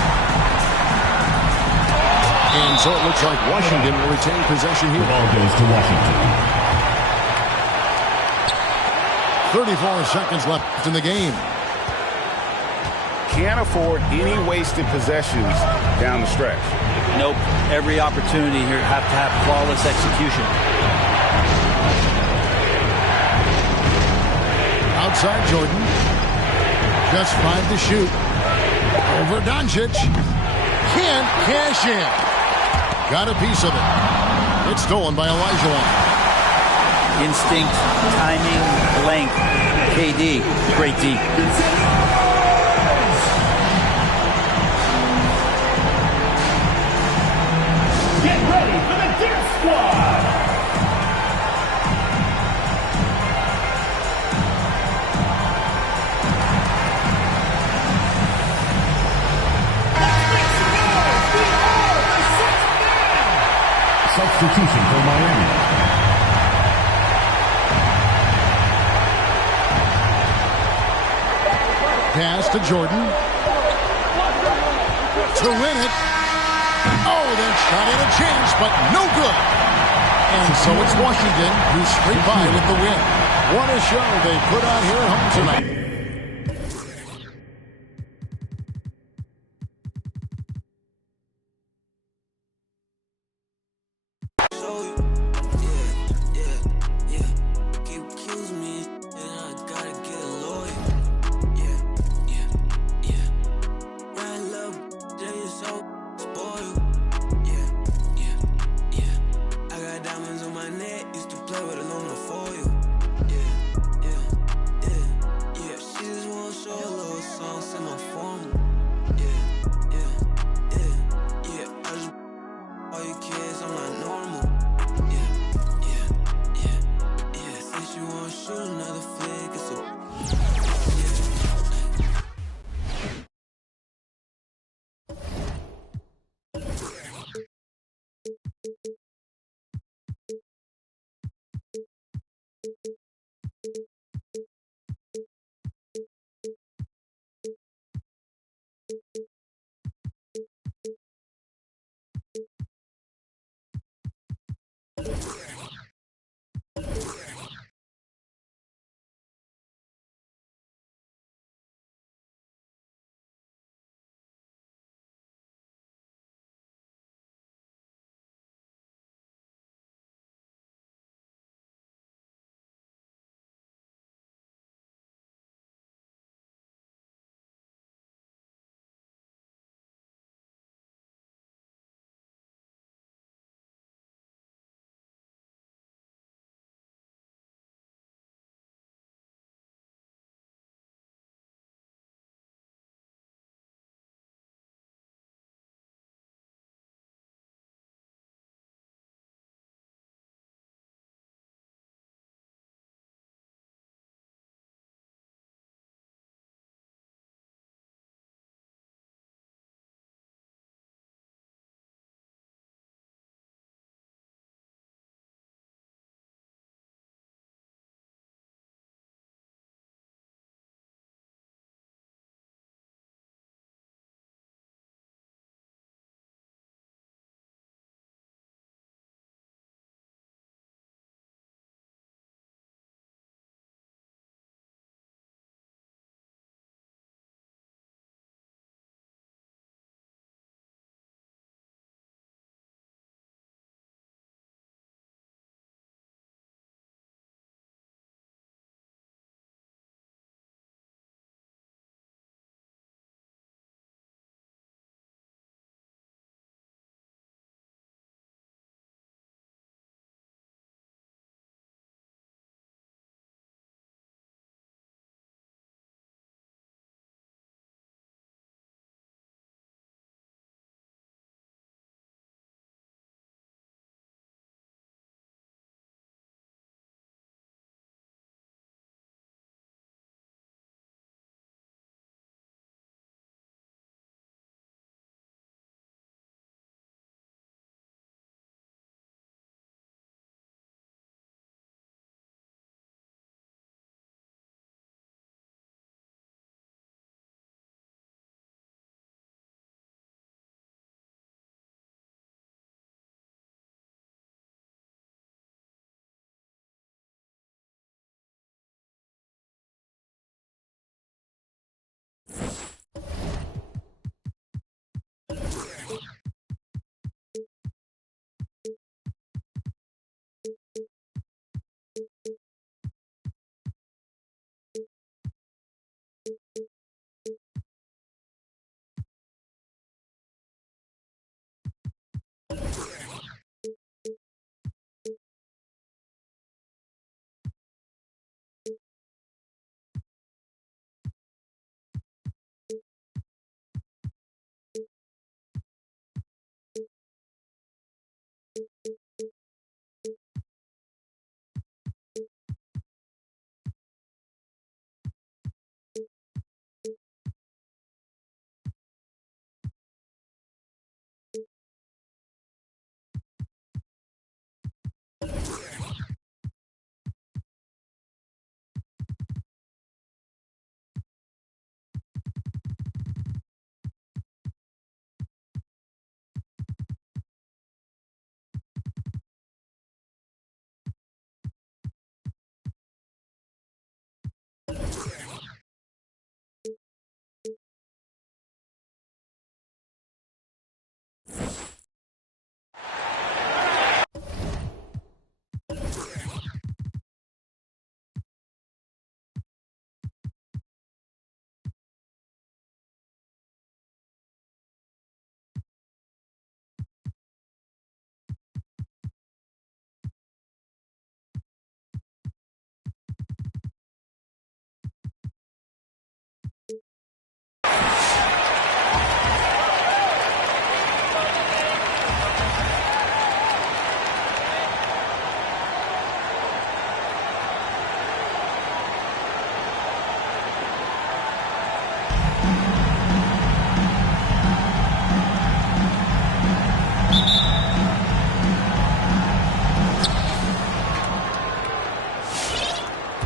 And so it looks like Washington will retain possession here. The ball goes to Washington. 34 seconds left in the game. Can't afford any wasted possessions down the stretch. Nope. Every opportunity here have to have flawless execution. Outside Jordan. Just 5 to shoot. Over Doncic. Can't cash in. Got a piece of it. It's stolen by Olajuwon. Instinct, timing, length. KD, great D. Get ready for the Dip Squad! Substitution for Miami. Pass to Jordan. To win it. Oh, that shot had a chance, but no good. And so it's Washington who scraped by with the win. What a show they put on here at home tonight.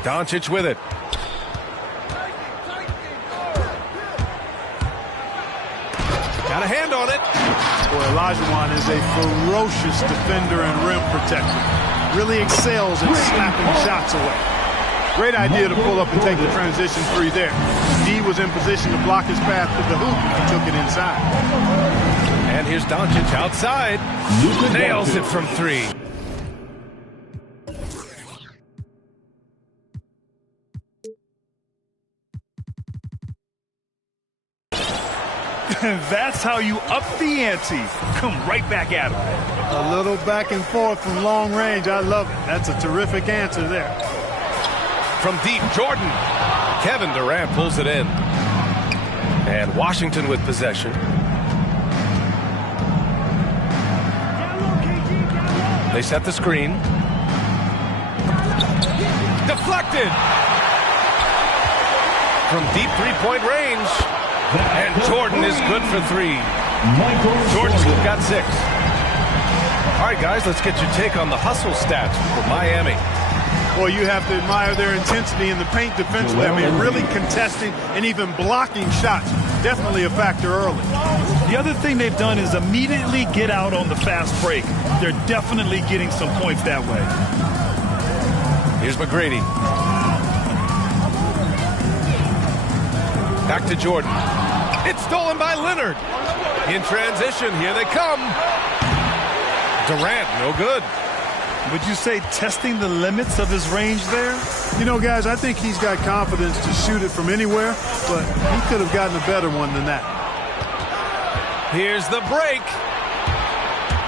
Doncic with it. Got a hand on it. Boy, Olajuwon is a ferocious defender and rim protector. Really excels in slapping shots away. Great idea to pull up and take the transition three there. D was in position to block his path to the hoop. He took it inside. And here's Doncic outside. Nails it from three. That's how you up the ante. Come right back at him. A little back and forth from long range. I love it. That's a terrific answer there. From deep, Jordan. Kevin Durant pulls it in. And Washington with possession. They set the screen. Deflected. From deep three-point range. And Jordan is good for three. Jordan's got 6. All right, guys, let's get your take on the hustle stats for Miami. Well, you have to admire their intensity in the paint defensively. I mean, really contesting and even blocking shots. Definitely a factor early. The other thing they've done is immediately get out on the fast break. They're definitely getting some points that way. Here's McGrady. Back to Jordan. It's stolen by Leonard. In transition, here they come. Durant, no good. Would you say testing the limits of his range there? You know, guys, I think he's got confidence to shoot it from anywhere, but he could have gotten a better one than that. Here's the break.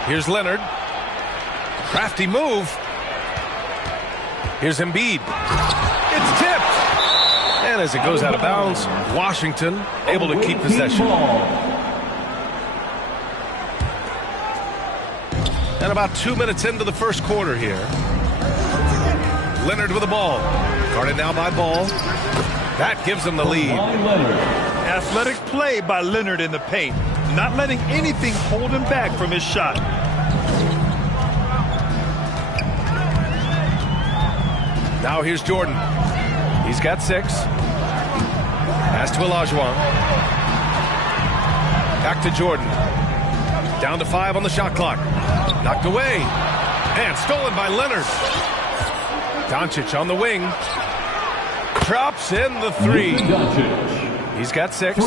Here's Leonard. Crafty move. Here's Embiid. It's tipped. And as it goes out of bounds, Washington able to keep possession. And about 2 minutes into the first quarter here. Leonard with the ball. Guarded now by Ball. That gives them the lead. Athletic play by Leonard in the paint. Not letting anything hold him back from his shot. Now here's Jordan. He's got 6. Pass to Olajuwon. Back to Jordan. Down to 5 on the shot clock. Knocked away. And stolen by Leonard. Doncic on the wing. Drops in the 3. He's got 6.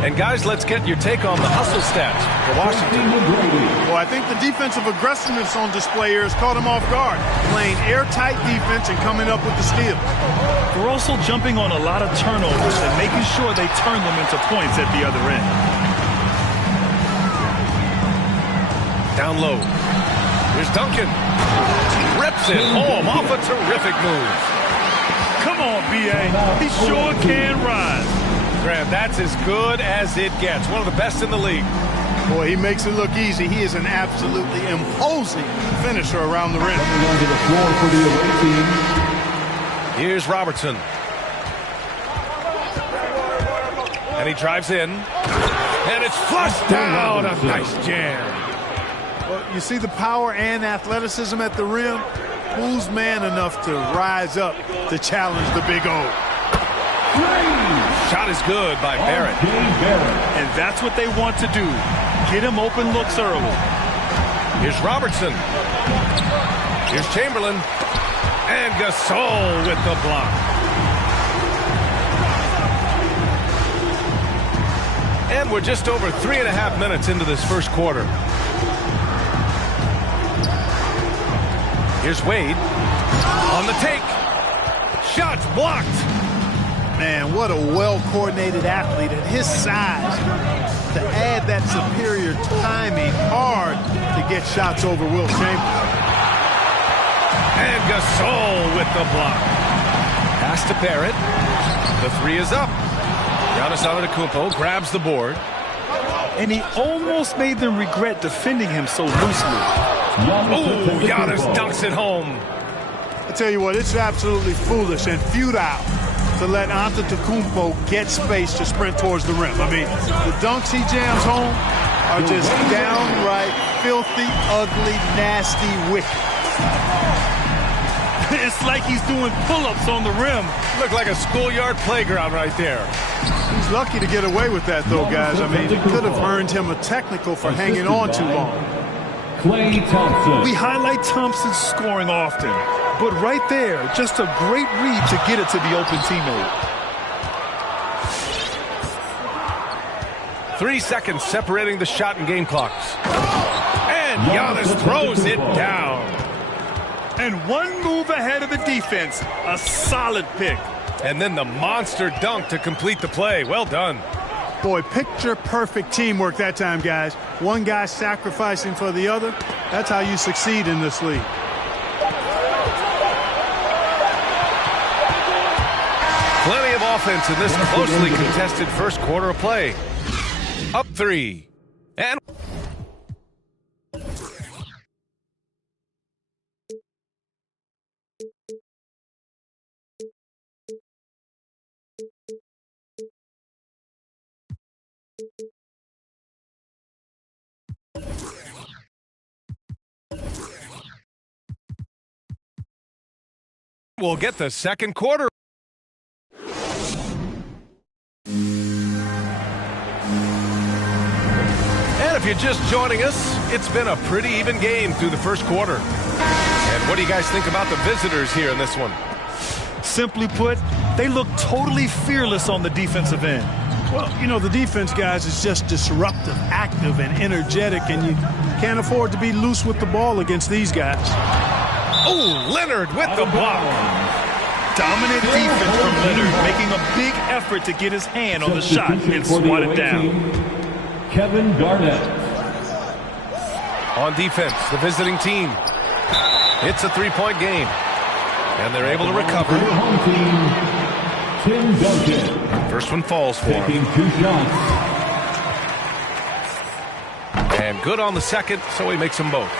And guys, let's get your take on the hustle stats for Washington. Well, I think the defensive aggressiveness on display here has caught him off guard. Playing airtight defense and coming up with the steal. They're also jumping on a lot of turnovers and making sure they turn them into points at the other end. Down low. Here's Duncan. Rips it home off a terrific move. Come on, B.A. He sure can rise. Grant, that's as good as it gets. One of the best in the league. Boy, he makes it look easy. He is an absolutely imposing finisher around the rim. Here's Robertson. And he drives in. And it's flushed down. A nice jam. Well, you see the power and athleticism at the rim. Who's man enough to rise up to challenge the Big O? Shot is good by Barrett. And that's what they want to do. Get him open looks early. Here's Robertson. Here's Chamberlain. And Gasol with the block. And we're just over 3.5 minutes into this first quarter. Here's Wade. On the take. Shots blocked. Man, what a well-coordinated athlete at his size. To add that superior timing, hard to get shots over Will Chamberlain. And Gasol with the block. Pass to Barrett. The 3 is up. Giannis Antetokounmpo grabs the board. And he almost made them regret defending him so loosely. Oh, Giannis dunks it home. I tell you what, it's absolutely foolish and futile to let Antetokounmpo get space to sprint towards the rim. I mean, the dunks he jams home are just downright filthy, ugly, nasty, wicked. It's like he's doing pull-ups on the rim. Looked like a schoolyard playground right there. He's lucky to get away with that, though, guys. I mean, it could have earned him a technical for hanging on too long. Klay Thompson. We highlight Thompson's scoring often, but right there, just a great read to get it to the open teammate. 3 seconds separating the shot and game clocks. And Giannis throws it down. And one move ahead of the defense. A solid pick. And then the monster dunk to complete the play. Well done. Boy, picture-perfect teamwork that time, guys. One guy sacrificing for the other. That's how you succeed in this league. Plenty of offense in this closely contested first quarter of play. Up 3. And we'll get the second quarter. And if you're just joining us, it's been a pretty even game through the first quarter. And what do you guys think about the visitors here in this one? Simply put, they look totally fearless on the defensive end. Well, you know, the defense, guys, is just disruptive, active, and energetic, and you can't afford to be loose with the ball against these guys. Oh, Leonard with the block. Dominant defense from Leonard, making a big effort to get his hand on the shot and swat it down. Kevin Garnett. On defense, the visiting team. It's a three-point game. And they're able to recover. Home team, Tim Duncan. First one falls for him. Taking 2 shots. And good on the second, so he makes them both.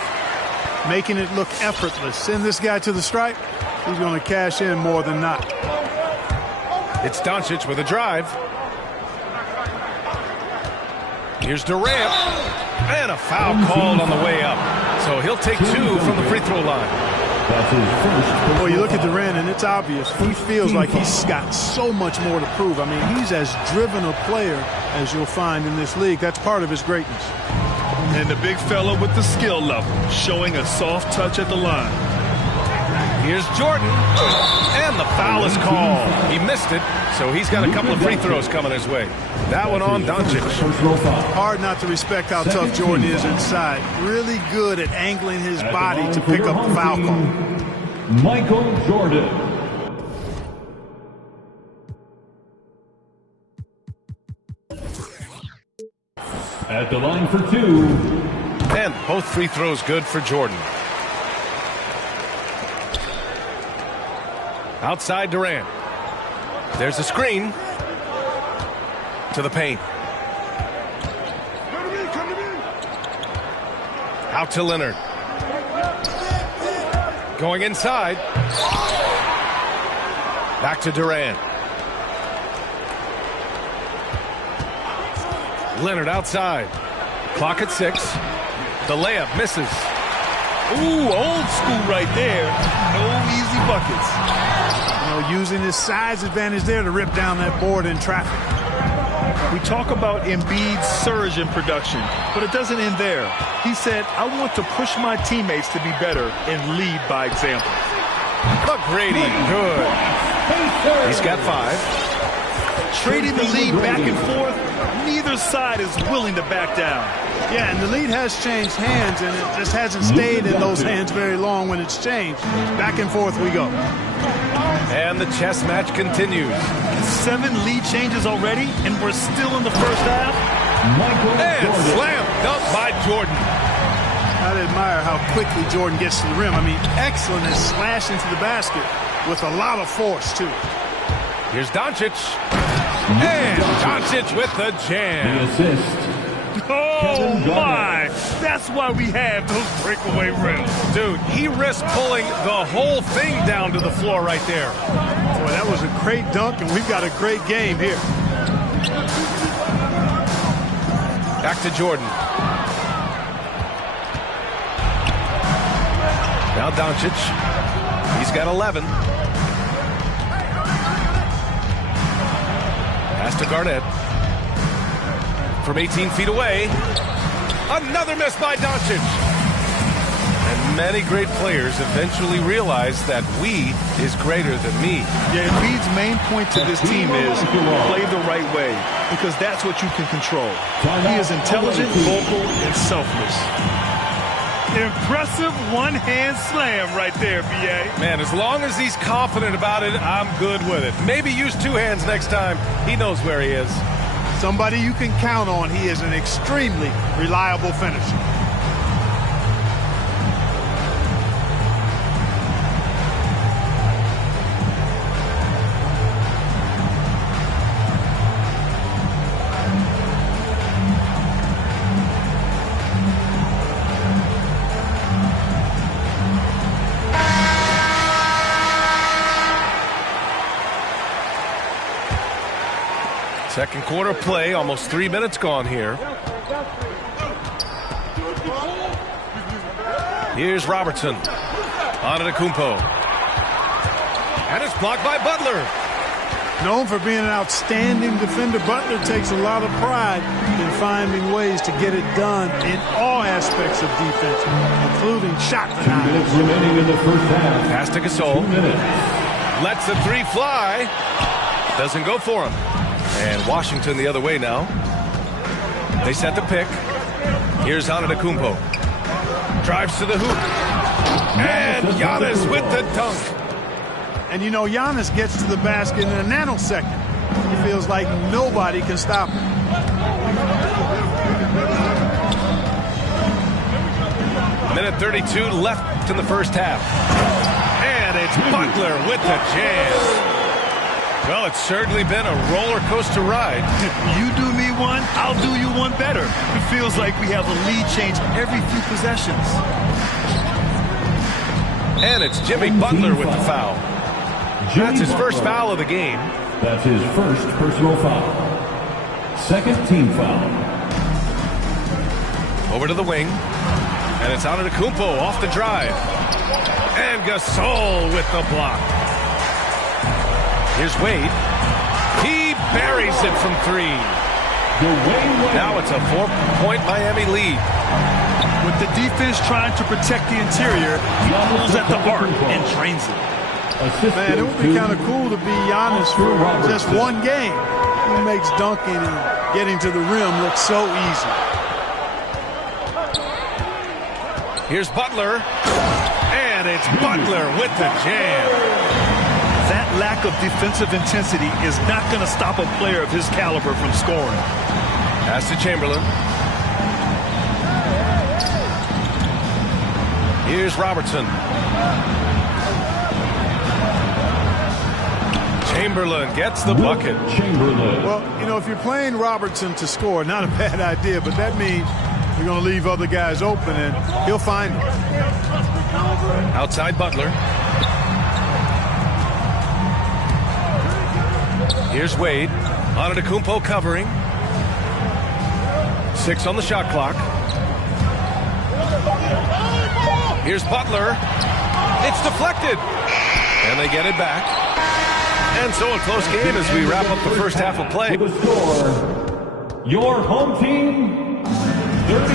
Making it look effortless. Send this guy to the stripe. He's going to cash in more than not. It's Doncic with a drive. Here's Durant. And a foul called on the way up. So he'll take 2 from the free throw line. That's his first. Well, you look at Durant, and it's obvious. He feels like he's got so much more to prove. I mean, he's as driven a player as you'll find in this league. That's part of his greatness. And the big fella with the skill level, showing a soft touch at the line. Here's Jordan, and the foul is called. He missed it, so he's got a couple of free throws coming his way. That one on Doncic. Hard not to respect how tough Jordan is inside. Really good at angling his body to pick up the foul call. Michael Jordan. At the line for 2. And both free throws good for Jordan. Outside Durant. There's a screen. To the paint. Out to Leonard. Going inside. Back to Durant. Leonard outside. Clock at 6. The layup misses. Ooh, old school right there. No easy buckets. You know, using his size advantage there to rip down that board in traffic. We talk about Embiid's surge in production, but it doesn't end there. He said, I want to push my teammates to be better and lead by example. McGrady, good. He's got 5. Trading the lead back and forth, neither side is willing to back down. Yeah, and the lead has changed hands, and it just hasn't stayed in those hands very long when it's changed. Back and forth we go. And the chess match continues. 7 lead changes already, and we're still in the first half. And slam dunk by Jordan. I'd admire how quickly Jordan gets to the rim. I mean, excellent at slashing to the basket with a lot of force, too. Here's Doncic. And Doncic with the jam. The assist. Oh, my. That's why we have those breakaway rims. Dude, he risked pulling the whole thing down to the floor right there. Boy, that was a great dunk, and we've got a great game here. Back to Jordan. Now Doncic. He's got 11. Pass to Garnett. From 18 feet away. Another miss by Doncic. And many great players eventually realize that we is greater than me. Yeah, Embiid's main point to this team is play the right way, because that's what you can control. He is intelligent, vocal, and selfless. Impressive one-hand slam right there, B.A. Man, as long as he's confident about it, I'm good with it. Maybe use two hands next time. He knows where he is. Somebody you can count on. He is an extremely reliable finisher. Second quarter play, almost 3 minutes gone here. Here's Robertson. Antetokounmpo. And it's blocked by Butler. Known for being an outstanding defender, Butler takes a lot of pride in finding ways to get it done in all aspects of defense, including shot denial. 2 minutes remaining in the first half. Pass to Gasol. 2 minutes. Lets the three fly. Doesn't go for him. And Washington the other way now. They set the pick. Here's Antetokounmpo. Drives to the hoop. And Giannis with the dunk. And you know, Giannis gets to the basket in a nanosecond. He feels like nobody can stop him. Minute 32 left in the first half. And it's Butler with the jam. Well, it's certainly been a roller coaster ride. You do me one, I'll do you one better. It feels like we have a lead change every few possessions. And it's Jimmy Butler with the foul. That's his first foul of the game. That's his first personal foul. Second team foul. Over to the wing. And it's Antetokounmpo off the drive. And Gasol with the block. Here's Wade. He buries it from three. Now it's a 4-point Miami lead. With the defense trying to protect the interior, he pulls at the arc and drains it. Man, it would be kind of cool to be Giannis for just one game. He makes dunking and getting to the rim look so easy. Here's Butler. And it's Butler with the jam. That lack of defensive intensity is not going to stop a player of his caliber from scoring. Pass to Chamberlain. Here's Robertson. Chamberlain gets the bucket. Chamberlain. Well, you know, if you're playing Robertson to score, not a bad idea, but that means you're going to leave other guys open, and he'll find them. Outside Butler. Here's Wade. Antetokounmpo covering. 6 on the shot clock. Here's Butler. It's deflected. And they get it back. And so a close game as we wrap up the first half of play. The score, your home team, 33.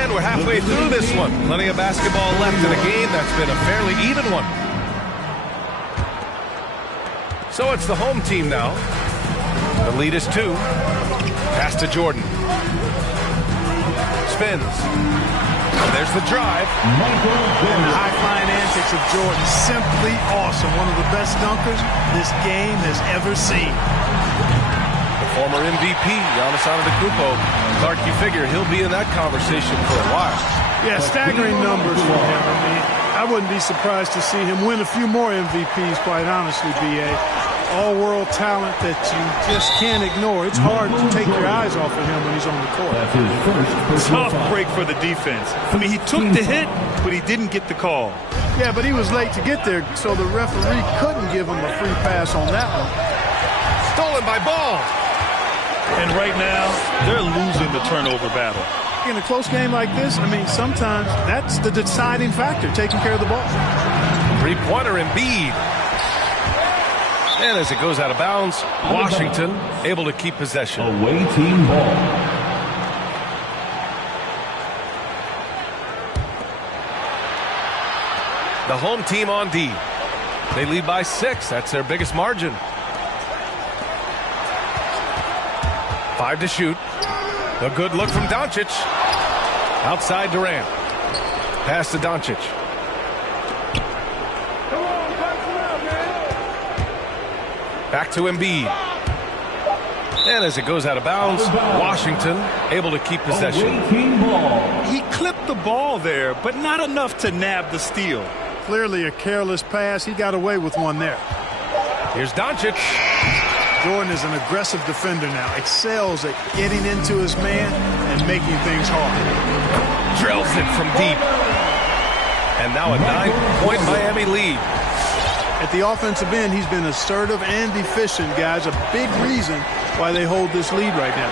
And we're halfway through this one. Plenty of basketball left in a game that's been a fairly even one. So it's the home team now. The lead is 2. Pass to Jordan. Spins. And there's the drive. The high-flying antics of Jordan, simply awesome. One of the best dunkers this game has ever seen. The former MVP, Giannis Antetokounmpo. Clark, you figure he'll be in that conversation for a while. Yeah, staggering numbers for him. I mean, I wouldn't be surprised to see him win a few more MVPs, quite honestly, B.A. All-world talent that you just can't ignore. It's hard to take your eyes off of him when he's on the court. That's his first personal Tough foul. break for the defense. I mean, he took the hit, but he didn't get the call. Yeah, but he was late to get there, so the referee couldn't give him a free pass on that one. Stolen by Ball. And right now, they're losing the turnover battle. In a close game like this, I mean, sometimes that's the deciding factor, taking care of the ball. Three-pointer Embiid. And as it goes out of bounds, Washington able to keep possession. Away team ball. The home team on D. They lead by 6. That's their biggest margin. 5 to shoot. A good look from Doncic. Outside Durant. Pass to Doncic. Back to Embiid. And as it goes out of bounds, Washington able to keep possession. He clipped the ball there, but not enough to nab the steal. Clearly a careless pass. He got away with one there. Here's Doncic. Jordan is an aggressive defender now. Excels at getting into his man and making things hard. Drills it from deep. And now a 9-point Miami lead. At the offensive end, he's been assertive and efficient, guys. A big reason why they hold this lead right now.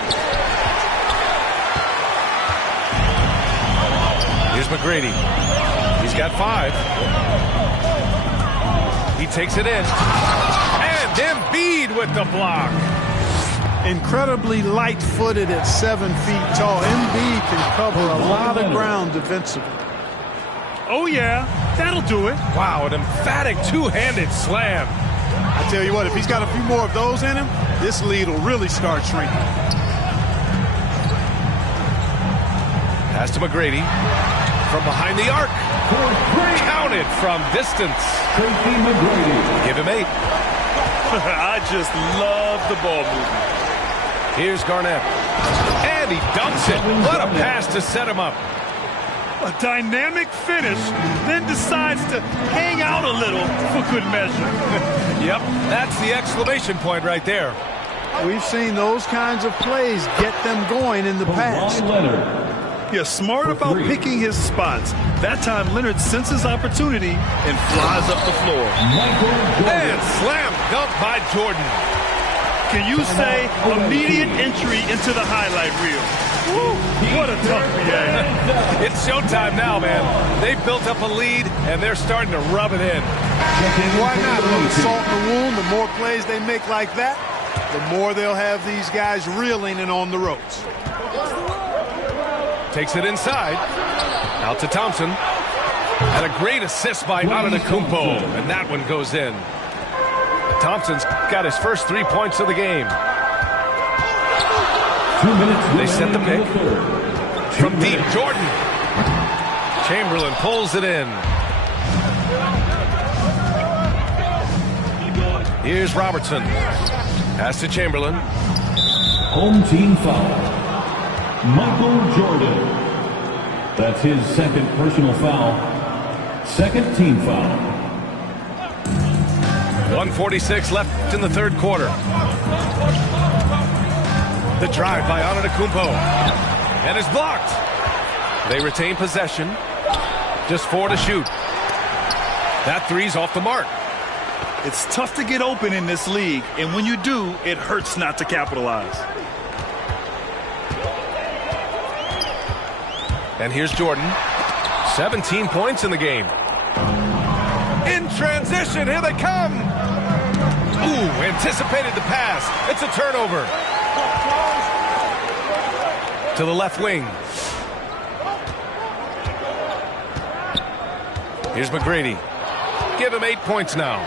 Here's McGrady. He's got 5. He takes it in. And Embiid with the block. Incredibly light-footed at 7 feet tall. Embiid can cover a lot of ground defensively. Oh, yeah. That'll do it. Wow, an emphatic two-handed slam. I tell you what, if he's got a few more of those in him, this lead will really start shrinking. Pass to McGrady. From behind the arc. Counted from distance. Give him 8. I just love the ball movement. Here's Garnett. And he dunks it. What a pass to set him up. A dynamic finish, then decides to hang out a little for good measure. Yep, that's the exclamation point right there. We've seen those kinds of plays get them going in the past. Yeah, smart about picking his spots. That time Leonard senses opportunity and flies up the floor. And slam dunk by Jordan. Can you say immediate entry into the highlight reel? Woo, what a tough reaction. It's showtime now, man. They've built up a lead, and they're starting to rub it in. Why not? A little salt in the wound. The more plays they make like that, the more they'll have these guys reeling and on the ropes. Takes it inside. Out to Thompson. And a great assist by Antetokounmpo. And that one goes in. Thompson's got his first 3 points of the game. 2 minutes. They set the pick. From deep, Jordan. Chamberlain pulls it in. Here's Robertson. Pass to Chamberlain. Home team foul. Michael Jordan. That's his second personal foul. Second team foul. 1:46 left in the third quarter. The drive by Antetokounmpo. And is blocked. They retain possession. Just 4 to shoot. That three's off the mark. It's tough to get open in this league, and when you do, it hurts not to capitalize. And here's Jordan. 17 points in the game. In transition, here they come. Ooh, anticipated the pass. It's a turnover. To the left wing. Here's McGrady. Give him 8 points now.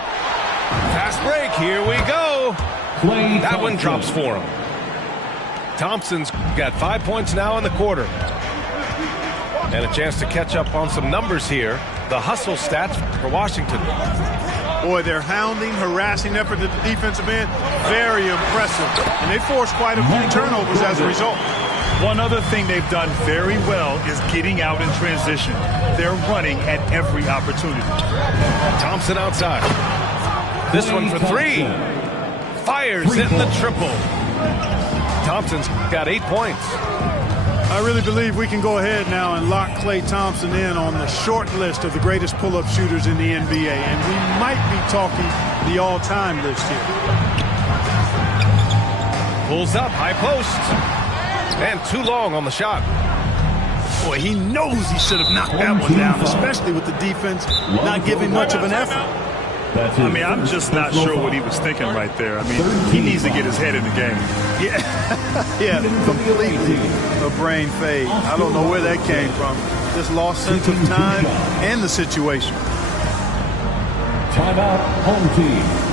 Fast break, here we go. That one drops for him. Thompson's got 5 points now in the quarter. And a chance to catch up on some numbers here. The hustle stats for Washington. Boy, their hounding, harassing effort at the defensive end, very impressive. And they forced quite a few turnovers as a result. One other thing they've done very well is getting out in transition. They're running at every opportunity. Thompson outside. This one for 3. Fires in the triple. Thompson's got 8 points. I really believe we can go ahead now and lock Klay Thompson in on the short list of the greatest pull-up shooters in the NBA. And we might be talking the all-time list here. Pulls up, high post. And too long on the shot. Boy, he knows he should have knocked that one down, especially with the defense not giving much of an effort. I mean, I'm just not sure what he was thinking right there. I mean, he needs to get his head in the game. Yeah, completely a brain fade. I don't know where that came from. Just lost sense of time and the situation. Timeout, home team.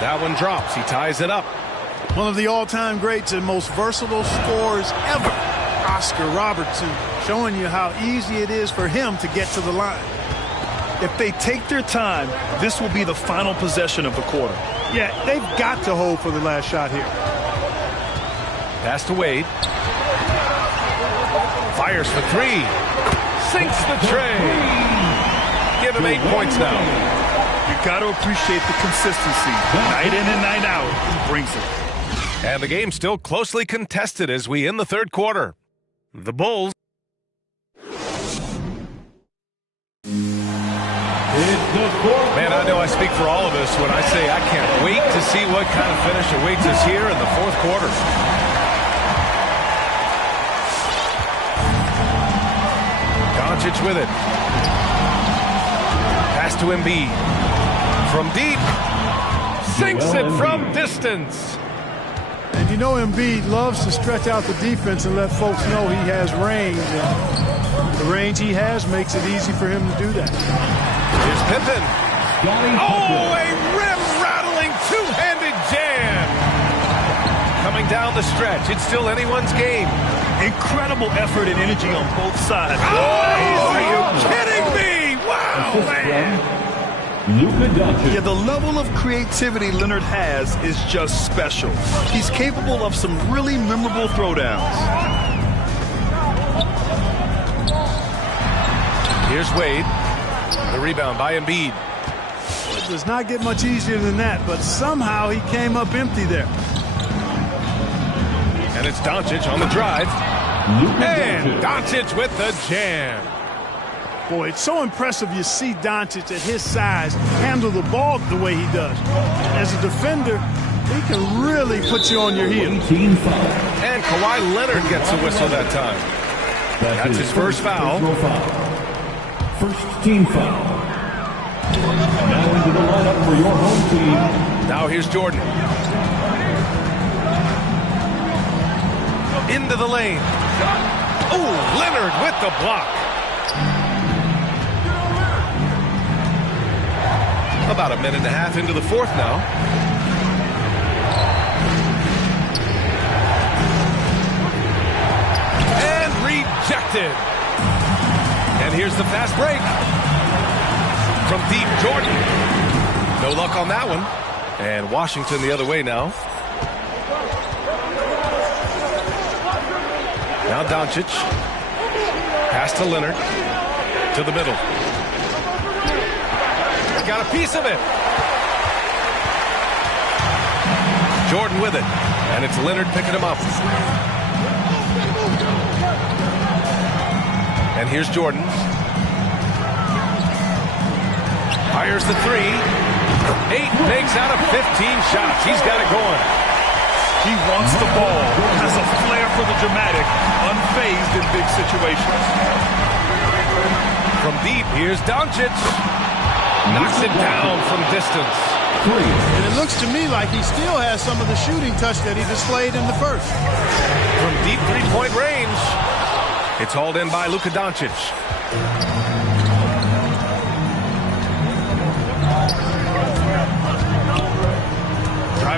That one drops. He ties it up. One of the all-time greats and most versatile scorers ever, Oscar Robertson, showing you how easy it is for him to get to the line. If they take their time, this will be the final possession of the quarter. Yeah, they've got to hold for the last shot here. Pass to Wade. Fires for three. Sinks the tray. Give him 8 points now. You got to appreciate the consistency. Night in and night out, he brings it. And the game's still closely contested as we end the third quarter. The Bulls. Man, I know I speak for all of us when I say I can't wait to see what kind of finish awaits us here in the fourth quarter. Doncic with it. Pass to Embiid. From deep. Sinks it from distance. And you know Embiid loves to stretch out the defense and let folks know he has range. And the range he has makes it easy for him to do that. Here's Pippen. Oh, a rim-rattling two-handed jam. Coming down the stretch. It's still anyone's game. Incredible effort and energy on both sides. Oh, are you kidding me? Wow, man. Yeah, the level of creativity Leonard has is just special. He's capable of some really memorable throwdowns. Here's Wade. The rebound by Embiid. It does not get much easier than that, but somehow he came up empty there. And it's Doncic on the drive. And Doncic with the jam. Boy, it's so impressive you see Doncic at his size handle the ball the way he does. As a defender, he can really put you on your heels. And Kawhi Leonard gets a whistle that time. That's his first foul. First team foul. Now into the lineup for your home team. Now here's Jordan. Into the lane. Oh, Leonard with the block. About a minute and a half into the fourth now. And rejected. And here's the fast break. From deep, Jordan. No luck on that one. And Washington the other way now. Now Doncic. Pass to Leonard. To the middle. Got a piece of it. Jordan with it. And it's Leonard picking him up. And here's Jordan. Fires the three. 8 makes out of 15 shots. He's got it going. He wants the ball. Has a flair for the dramatic. Unfazed in big situations. From deep, here's Doncic. Knocks it down from distance. And it looks to me like he still has some of the shooting touch that he displayed in the first. From deep three-point range. It's hauled in by Luka Doncic.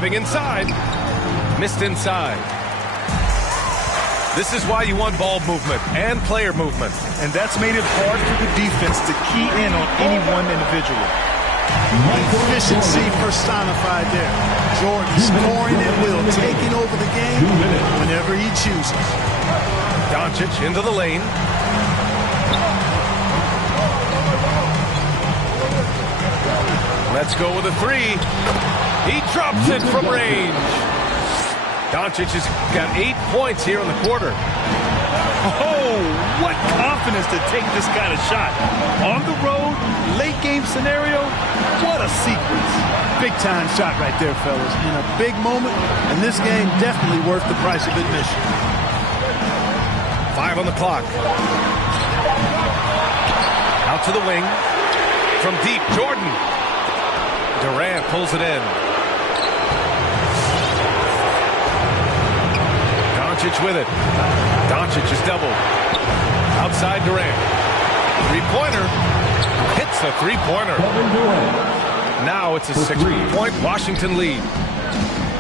Driving inside. Missed inside. This is why you want ball movement and player movement. And that's made it hard for the defense to key in on any one individual. Efficiency personified there. Jordan scoring at will, taking over the game whenever he chooses. Doncic into the lane. Let's go with a three. He drops it from range. Doncic has got 8 points here in the quarter. Oh, what confidence to take this kind of shot. On the road, late game scenario, what a sequence. Big time shot right there, fellas. In a big moment, and this game definitely worth the price of admission. 5 on the clock. Out to the wing. From deep, Jordan. Durant pulls it in. Doncic with it. Doncic is doubled. Outside Durant. Three-pointer. Hits the three-pointer. Now it's a 6-point Washington lead.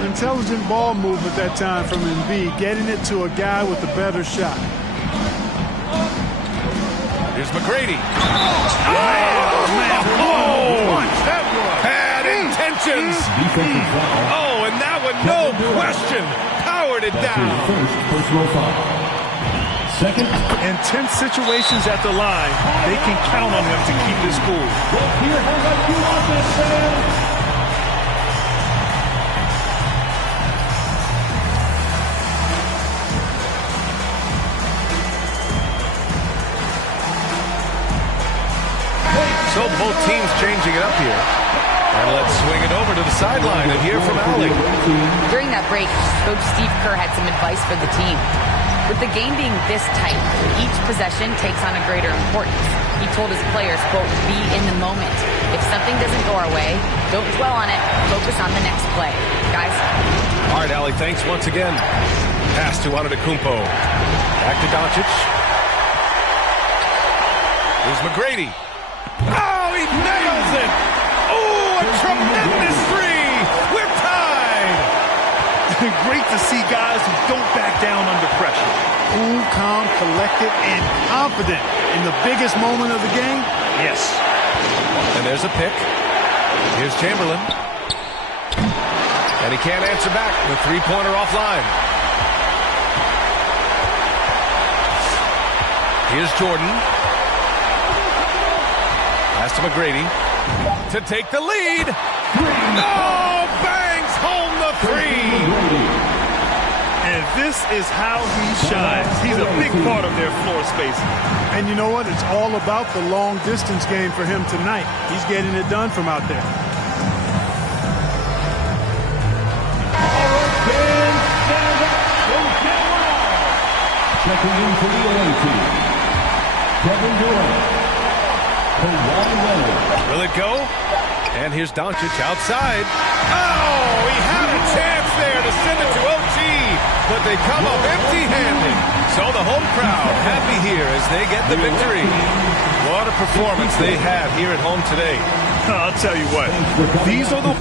Intelligent ball movement that time from Embiid, getting it to a guy with a better shot. Here's McGrady. Bad intentions. Oh, and that one, no question, powered it down. First personal foul. Second. In tense situations at the line, they can count on him to keep his cool. Here, how about you offense fans? So both teams changing it up here. And let's swing it over to the sideline and hear from Allie. During that break, Coach Steve Kerr had some advice for the team. With the game being this tight, each possession takes on a greater importance. He told his players, quote, be in the moment. If something doesn't go our way, don't dwell on it. Focus on the next play. Guys? All right, Allie, thanks once again. Pass to Antetokounmpo. Back to Doncic. Here's McGrady. Oh, he nails it! Oh, a tremendous three! We're tied! Great to see guys who don't back down under pressure. Cool, calm, collected, and confident in the biggest moment of the game. Yes. And there's a pick. Here's Chamberlain. And he can't answer back. The three-pointer offline. Here's Jordan. Pass to McGrady to take the lead. Oh, bangs home the three. And this is how he shines. He's a big part of their floor spacing. And you know what? It's all about the long distance game for him tonight. He's getting it done from out there. Checking in for the away team, Kevin Durant. Will it go? And here's Doncic outside. Oh, he had a chance there to send it to OT, but they come up empty-handed. So the home crowd happy here as they get the victory. What a performance they had here at home today. I'll tell you what, these are the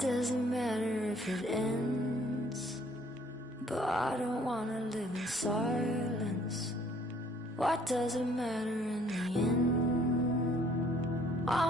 does it matter if it ends? But I don't wanna live in silence. What does it matter in the end? I